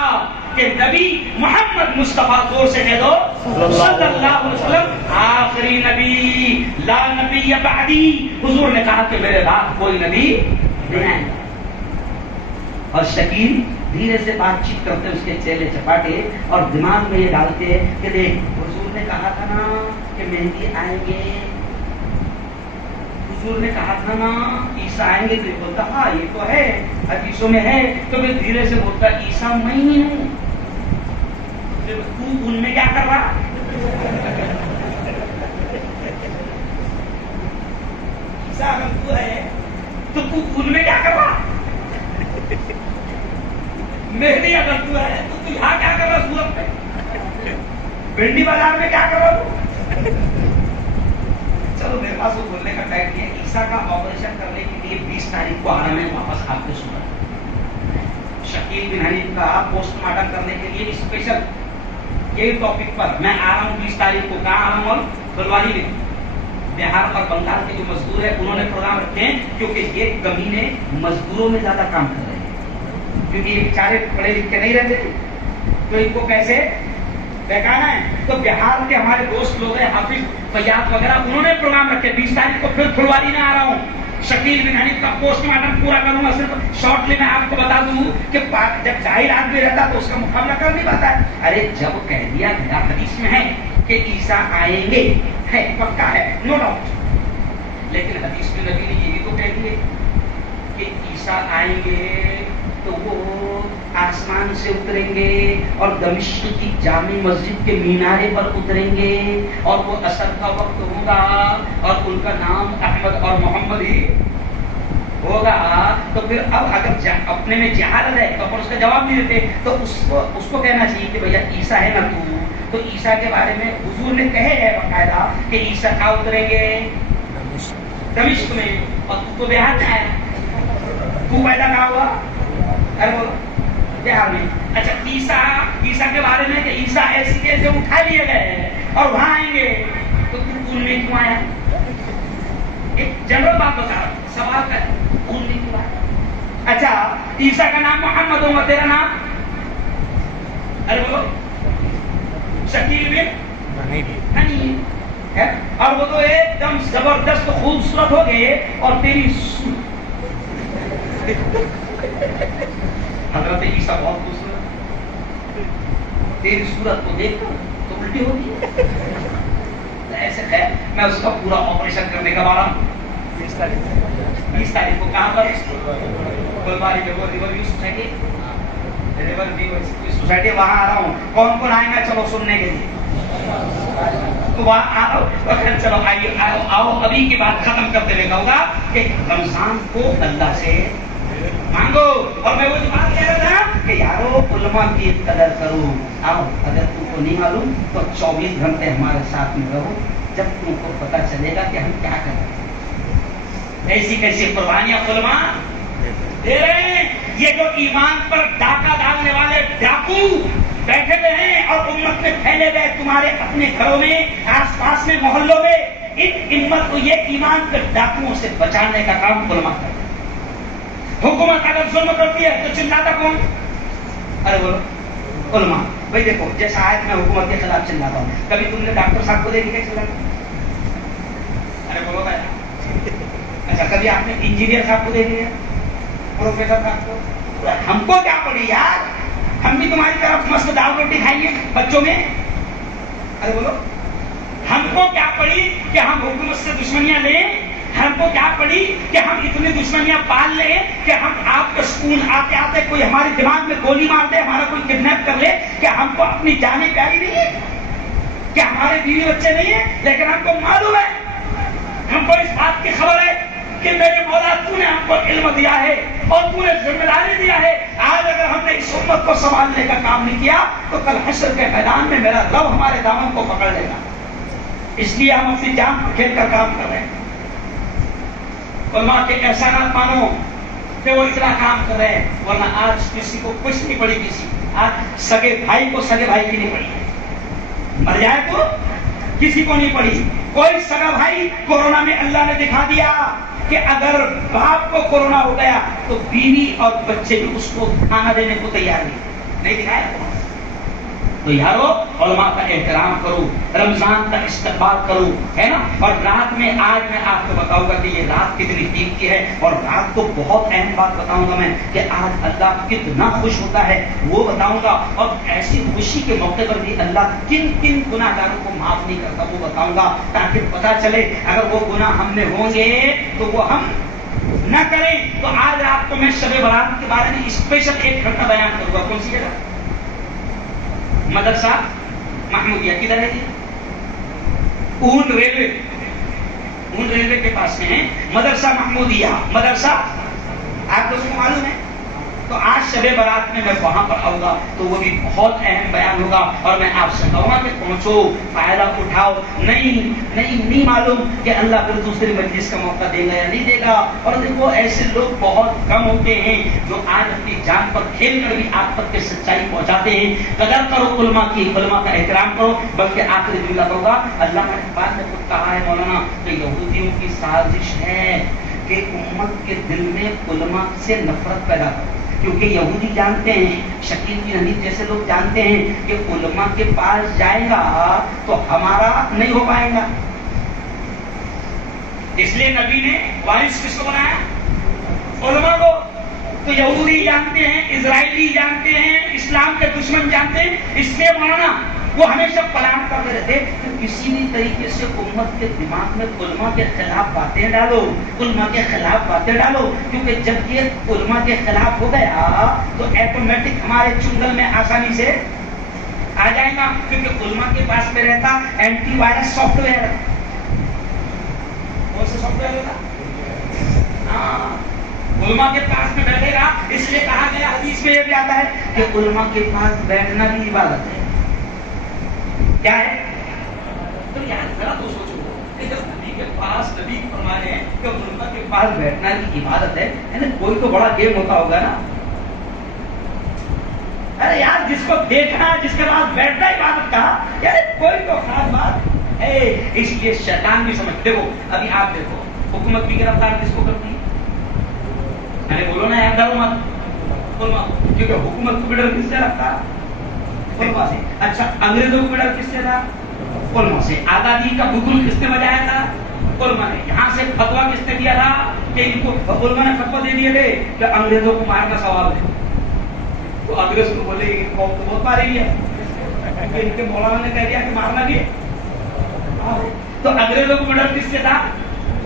کہ نبی محمد مصطفیٰ، زور سے کہہ دو صلی اللہ علیہ وسلم آخری نبی، لا نبی بعدی. حضور نے کہا کہ میرے بعد کوئی نبی نہیں. اور شکیل دھیرے سے بات چیت کرتے اس کے چہرے چپاٹے اور دماغ میں یہ ڈالتے کہ دیکھ حضور نے کہا تھا نا کہ مہدی آئیں گے، حضور نے کہا تھا نا عیسیٰ آئیں گے. تو یہ بولتا ہاں یہ تو ہے، حدیثوں میں ہے. تو پھر دھیرے سے بولتا عیسیٰ میں ہی ہوں. تو ان میں کیا کر رہا؟ عیسیٰ اگر تو ہے تو ان میں کیا کر رہا؟ مہدی اگر تو ہے تو یہاں کیا کر رہا؟ سورت میں بھنڈی بازار میں کیا کر رہا تو؟ چلو میرے پاس وہ بولنے کا ٹائم نہیں ہے. عیسیٰ کا آپریشن کرنے کے لیے 20 تاریخ کو آنا ہے واپس آپ کے سورت. شکیل بن حنیف کا پوسٹ مارٹم کرنے کے لیے اسپیشل یہی ٹاپک پر میں آ رہا ہوں 20 تاریخ کو. کہاں آ رہا ہوں؟ اور بلواری میں. بہار اور بنگال کے جو مزدور ہیں انہوں نے پروگرام رکھے ہیں کیونکہ یہ کمینے مزدوروں میں زیادہ کام کر رہے ہیں، کیونکہ یہ بیچارے پڑھے لکھے نہیں رہتے تو ان کو کیسے بہکانا ہے. تو بہار کے ہمارے دوست لوگ ہیں حافظ فیاض وغیرہ، انہوں نے پروگرام رکھے 20 تاریخ کو. پھر پھلواری میں آ رہا ہوں. شکیل بن حنیف کا پوسٹ مارٹم پورا کروں گا. صرف شارٹلی میں آپ کو بتا دوں کہ جب جاہل آدمی رہتا تو اس کا مقابلہ کر نہیں پاتا ہے. ارے جب کہہ دیا گیا حدیث میں ہے کہ عیسیٰ آئیں گے، ہے پکا ہے، نو ڈاؤٹ. لیکن حدیث میں نبی نے یہ بھی تو کہہ دیے کہ عیسیٰ آئیں گے تو وہ آسمان سے اتریں گے اور دمشق کی جامع مسجد کے مینارے پر اتریں گے اور وہ عصر کا وقت ہوگا اور ان کا نام احمد اور محمد ہی ہوگا. تو پھر اب اگر اپنے میں جہالت ہے تو اس کا جواب نہیں دیتے تو اس کو کہنا چاہیے کہ بھیا عیسیٰ ہے نا تو عیسیٰ کے بارے میں حضور نے کہے ہے باقاعدہ کہ عیسیٰ کہاں اتریں گے؟ دمشق میں. اور تو بہار میں آیا, تو پیدا کہاں ہوا؟ ارے بولو بہار میں. اچھا عیسیٰ کے بارے میں کہ عیسیٰ ایسی کیسے اٹھا لیے گئے اور وہاں آئیں گے تو ان میں کیوں آیا؟ ایک جنرل بات بتا رہا ہوں, سوال کا ان میں کیوں آیا؟ اچھا عیسیٰ کا نام محمد ہوگا, تیرا نام ارے بولو شکیل بن نہیں ہے, اور وہ تو ایک دم زبردست خوبصورت ہو گئے اور تیری حضرت عیسیٰ بہت خوبصورت, تیری صورت کو دیکھ کر تو الٹی ہوتی ہے. ایسے ہے میں اس کا پورا آپریشن کرنے کا بارہ 20 تاریخ کو کہاں پر گلباری میں وہ ریور ویو سوسائٹی وہاں آ رہا ہوں. کون کون آئے گا چلو سننے کے لیے؟ وہاں آ رہا ہوں. چلو آئیے آؤ ابھی کی بات ختم کرتے ہوئے کہوں گا کہ رمضان کو اللہ سے مانگو. اور میں وہ بات کہہ رہا تھا کہ یارو علماء کی قدر کرو. آؤ اگر تم کو نہیں معلوم تو 24 گھنٹے ہمارے ساتھ میں رہو, جب تم کو پتا چلے گا کہ ہم کیا کر رہے ہیں. ایسی کیسی قربانیاں علماء دے رہے ہیں. یہ جو ایمان پر ڈاکہ ڈالنے والے ڈاکو بیٹھے ہوئے ہیں اور امت میں پھیلے گئے تمہارے اپنے گھروں میں, آس پاس میں, محلوں میں, ان امت کو یہ ایمان پر ڈاکوؤں سے بچانے کا کام علماء کرتے ہیں. حکومت اگر ظلم کرتی ہے تو چلاتا کون؟ ارے بولو علماء. بھائی دیکھو جیسا آج میں حکومت کے خلاف چلاتا ہوں, کبھی تم نے ڈاکٹر صاحب کو دیکھ کے چلاتا؟ ارے بولو بھائی. اچھا کبھی آپ نے انجینئر صاحب کو دیکھ لیا, پروفیسر صاحب کو؟ ہم کو کیا پڑی یار, ہم بھی تمہاری طرف مست دال روٹی کھائیں گے بچوں میں. ارے بولو ہم کو کیا پڑی کہ ہم حکومت سے دشمنیاں لیں؟ ہم کو کیا پڑی کہ ہم اتنی دشمنیاں پال لیں کہ ہم آپ کو سکون آتے آتے کوئی ہمارے دماغ میں گولی مار دے, ہمارا کوئی کڈنیپ کر لے؟ کہ ہم کو اپنی جانیں پیاری نہیں ہے, کہ ہمارے بیوی بچے نہیں ہیں, لیکن ہم کو معلوم ہے, ہم کو اس بات کی خبر ہے کہ میرے مولا تو نے ہم کو علم دیا ہے اور تو نے ذمہ داری دیا ہے. آج اگر ہم نے اس امت کو سنبھالنے کا کام نہیں کیا تو کل حشر کے میدان میں میرا رب ہمارے دامن کو پکڑ لے گا. اس لیے ہم اپنی جان پر کھیل کر کام کر رہے ہیں. علماء کے احسانات مانو کہ وہ اتنا کام کر رہے ہیں, ورنہ آج کسی کو کچھ نہیں پڑی. آج سگے بھائی کو سگے بھائی کی نہیں پڑی, مر جائے تو کسی کو نہیں پڑی. کوئی سگا بھائی کورونا میں اللہ نے دکھا دیا کہ اگر باپ کو کورونا ہو گیا تو بیوی اور بچے بھی اس کو کھانا دینے کو تیار نہیں دکھایا. تو یارو علماء کا احترام کرو, رمضان کا استقبال کرو, ہے نا. اور رات میں آج میں آپ کو بتاؤں گا کہ یہ رات کتنی قیمتی ہے, اور رات کو بہت اہم بات بتاؤں گا میں کہ آج اللہ کتنا خوش ہوتا ہے وہ بتاؤں گا, اور ایسی خوشی کے موقع پر بھی اللہ کن کن گناہ گاروں کو معاف نہیں کرتا وہ بتاؤں گا, تاکہ پتا چلے اگر وہ گناہ ہم میں ہوں گے تو وہ ہم نہ کریں. تو آج رات کو میں شب برات کے بارے میں اسپیشل ایک گھنٹہ بیان کروں گا. کون سی جگہ؟ مدرسہ محمودیہ. کدھر ہے جی؟ اون ریلوے کے پاس میں ہے مدرسہ محمودیہ. مدرسہ آپ کو معلوم ہے. تو آج شب برات میں وہاں پر آؤں گا تو وہ بھی بہت اہم بیان ہوگا, اور میں آپ سے کہوں گا کہ پہنچو, فائدہ اٹھاؤ. نہیں معلوم کہ اللہ پھر دوسری مجلس کا موقع دے گا یا نہیں دے گا. اور دیکھو ایسے لوگ بہت کم ہوتے ہیں جو آج اپنی جان پر کھیل کر بھی آپ تک کے سچائی پہنچاتے ہیں. قدر کرو علماء کی, علماء کا احترام کرو. بلکہ آخری جملہ کروں گا, اللہ نے بات میں خود کہا ہے مولانا کہ یہودیوں کی سازش ہے کہ امت کے دل میں علماء سے نفرت پیدا کرو, کیونکہ یہودی جانتے ہیں, شکیل بن حنیف جیسے لوگ جانتے ہیں کہ علماء کے پاس جائے گا تو ہمارا نہیں ہو پائے گا. اس لیے نبی نے وارث کس کو بنایا؟ علماء کو. تو یہودی جانتے ہیں, اسرائیلی جانتے ہیں, اسلام کے دشمن جانتے ہیں. اس لیے مولانا وہ ہمیشہ پلان کرتے رہتے کہ کسی بھی طریقے سے امت کے دماغ میں علماء کے خلاف باتیں ڈالو، علماء کے خلاف باتیں ڈالو، کیونکہ جب یہ علماء کے خلاف ہو گیا تو ایٹومیٹک ہمارے چنگل میں آسانی سے آ جائے گا، کیونکہ علماء کے پاس میں رہتا اینٹی وائرس سافٹ ویئر۔ کون سا سافٹ ویئر ہوتا؟ علماء کے پاس میں بیٹھے گا، اس لیے کہا گیا حدیث میں یہ بھی آتا ہے کہ علماء کے پاس بیٹھنا بھی عبادت ہے۔ کیا ہے؟ تو یار ذرا تو سوچو کہ جب نبی کے پاس نبی فرما رہے ہیں کہ علماء کے پاس بیٹھنا بھی عبادت ہے، یعنی کوئی تو بڑا گیم ہوتا ہوگا نا۔ ارے یار جس کو دیکھنا جس کے پاس بیٹھنا عبادت کہا، یار کوئی تو خاص بات ہے۔ اس لیے شیطان بھی سمجھ، دیکھو ابھی آپ دیکھو حکومت کی گرفتار کس کو کرتی ہے؟ بولو نا یار ڈرو مت، کیونکہ حکومت کو ڈر کس سے رکھتا؟ علماء سے۔ اچھا انگریزوں کو ڈر کس سے تھا؟ علماء سے۔ آزادی کا بگل کس نے بجایا تھا؟ علماء نے۔ یہاں سے فتوا کس نے دیا تھا کہ ان کو علماء نے فتوا دے دیے تھے کہ انگریزوں کو مارنا ثواب ہے، تو انگریز کو بولے کہ قوم کو بہت مارے گی، ان کے مولانا نے کہہ دیا کہ مارنا بھی ہے، تو انگریزوں کو ڈر کس سے تھا؟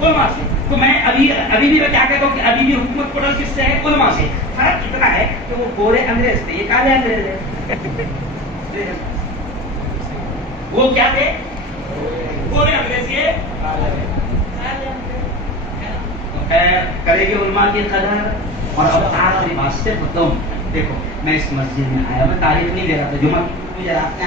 علماء سے۔ تو میں ابھی بھی میں کیا کہتا ہوں کہ ابھی بھی حکومت کو ڈر کس سے ہے؟ علماء سے۔ فرق اتنا ہے کہ وہ گورے انگریز تھے، یہ کالے انگریز ہے۔ وہ کیا تھے؟ گورے انگریز، یہ کرے گی علماء کی قدر۔ اور اب آخری بات سے ختم، دیکھو میں اس مسجد میں آیا، میں تاریخ نہیں دے رہا تھا، جمعہ مجھے رات میں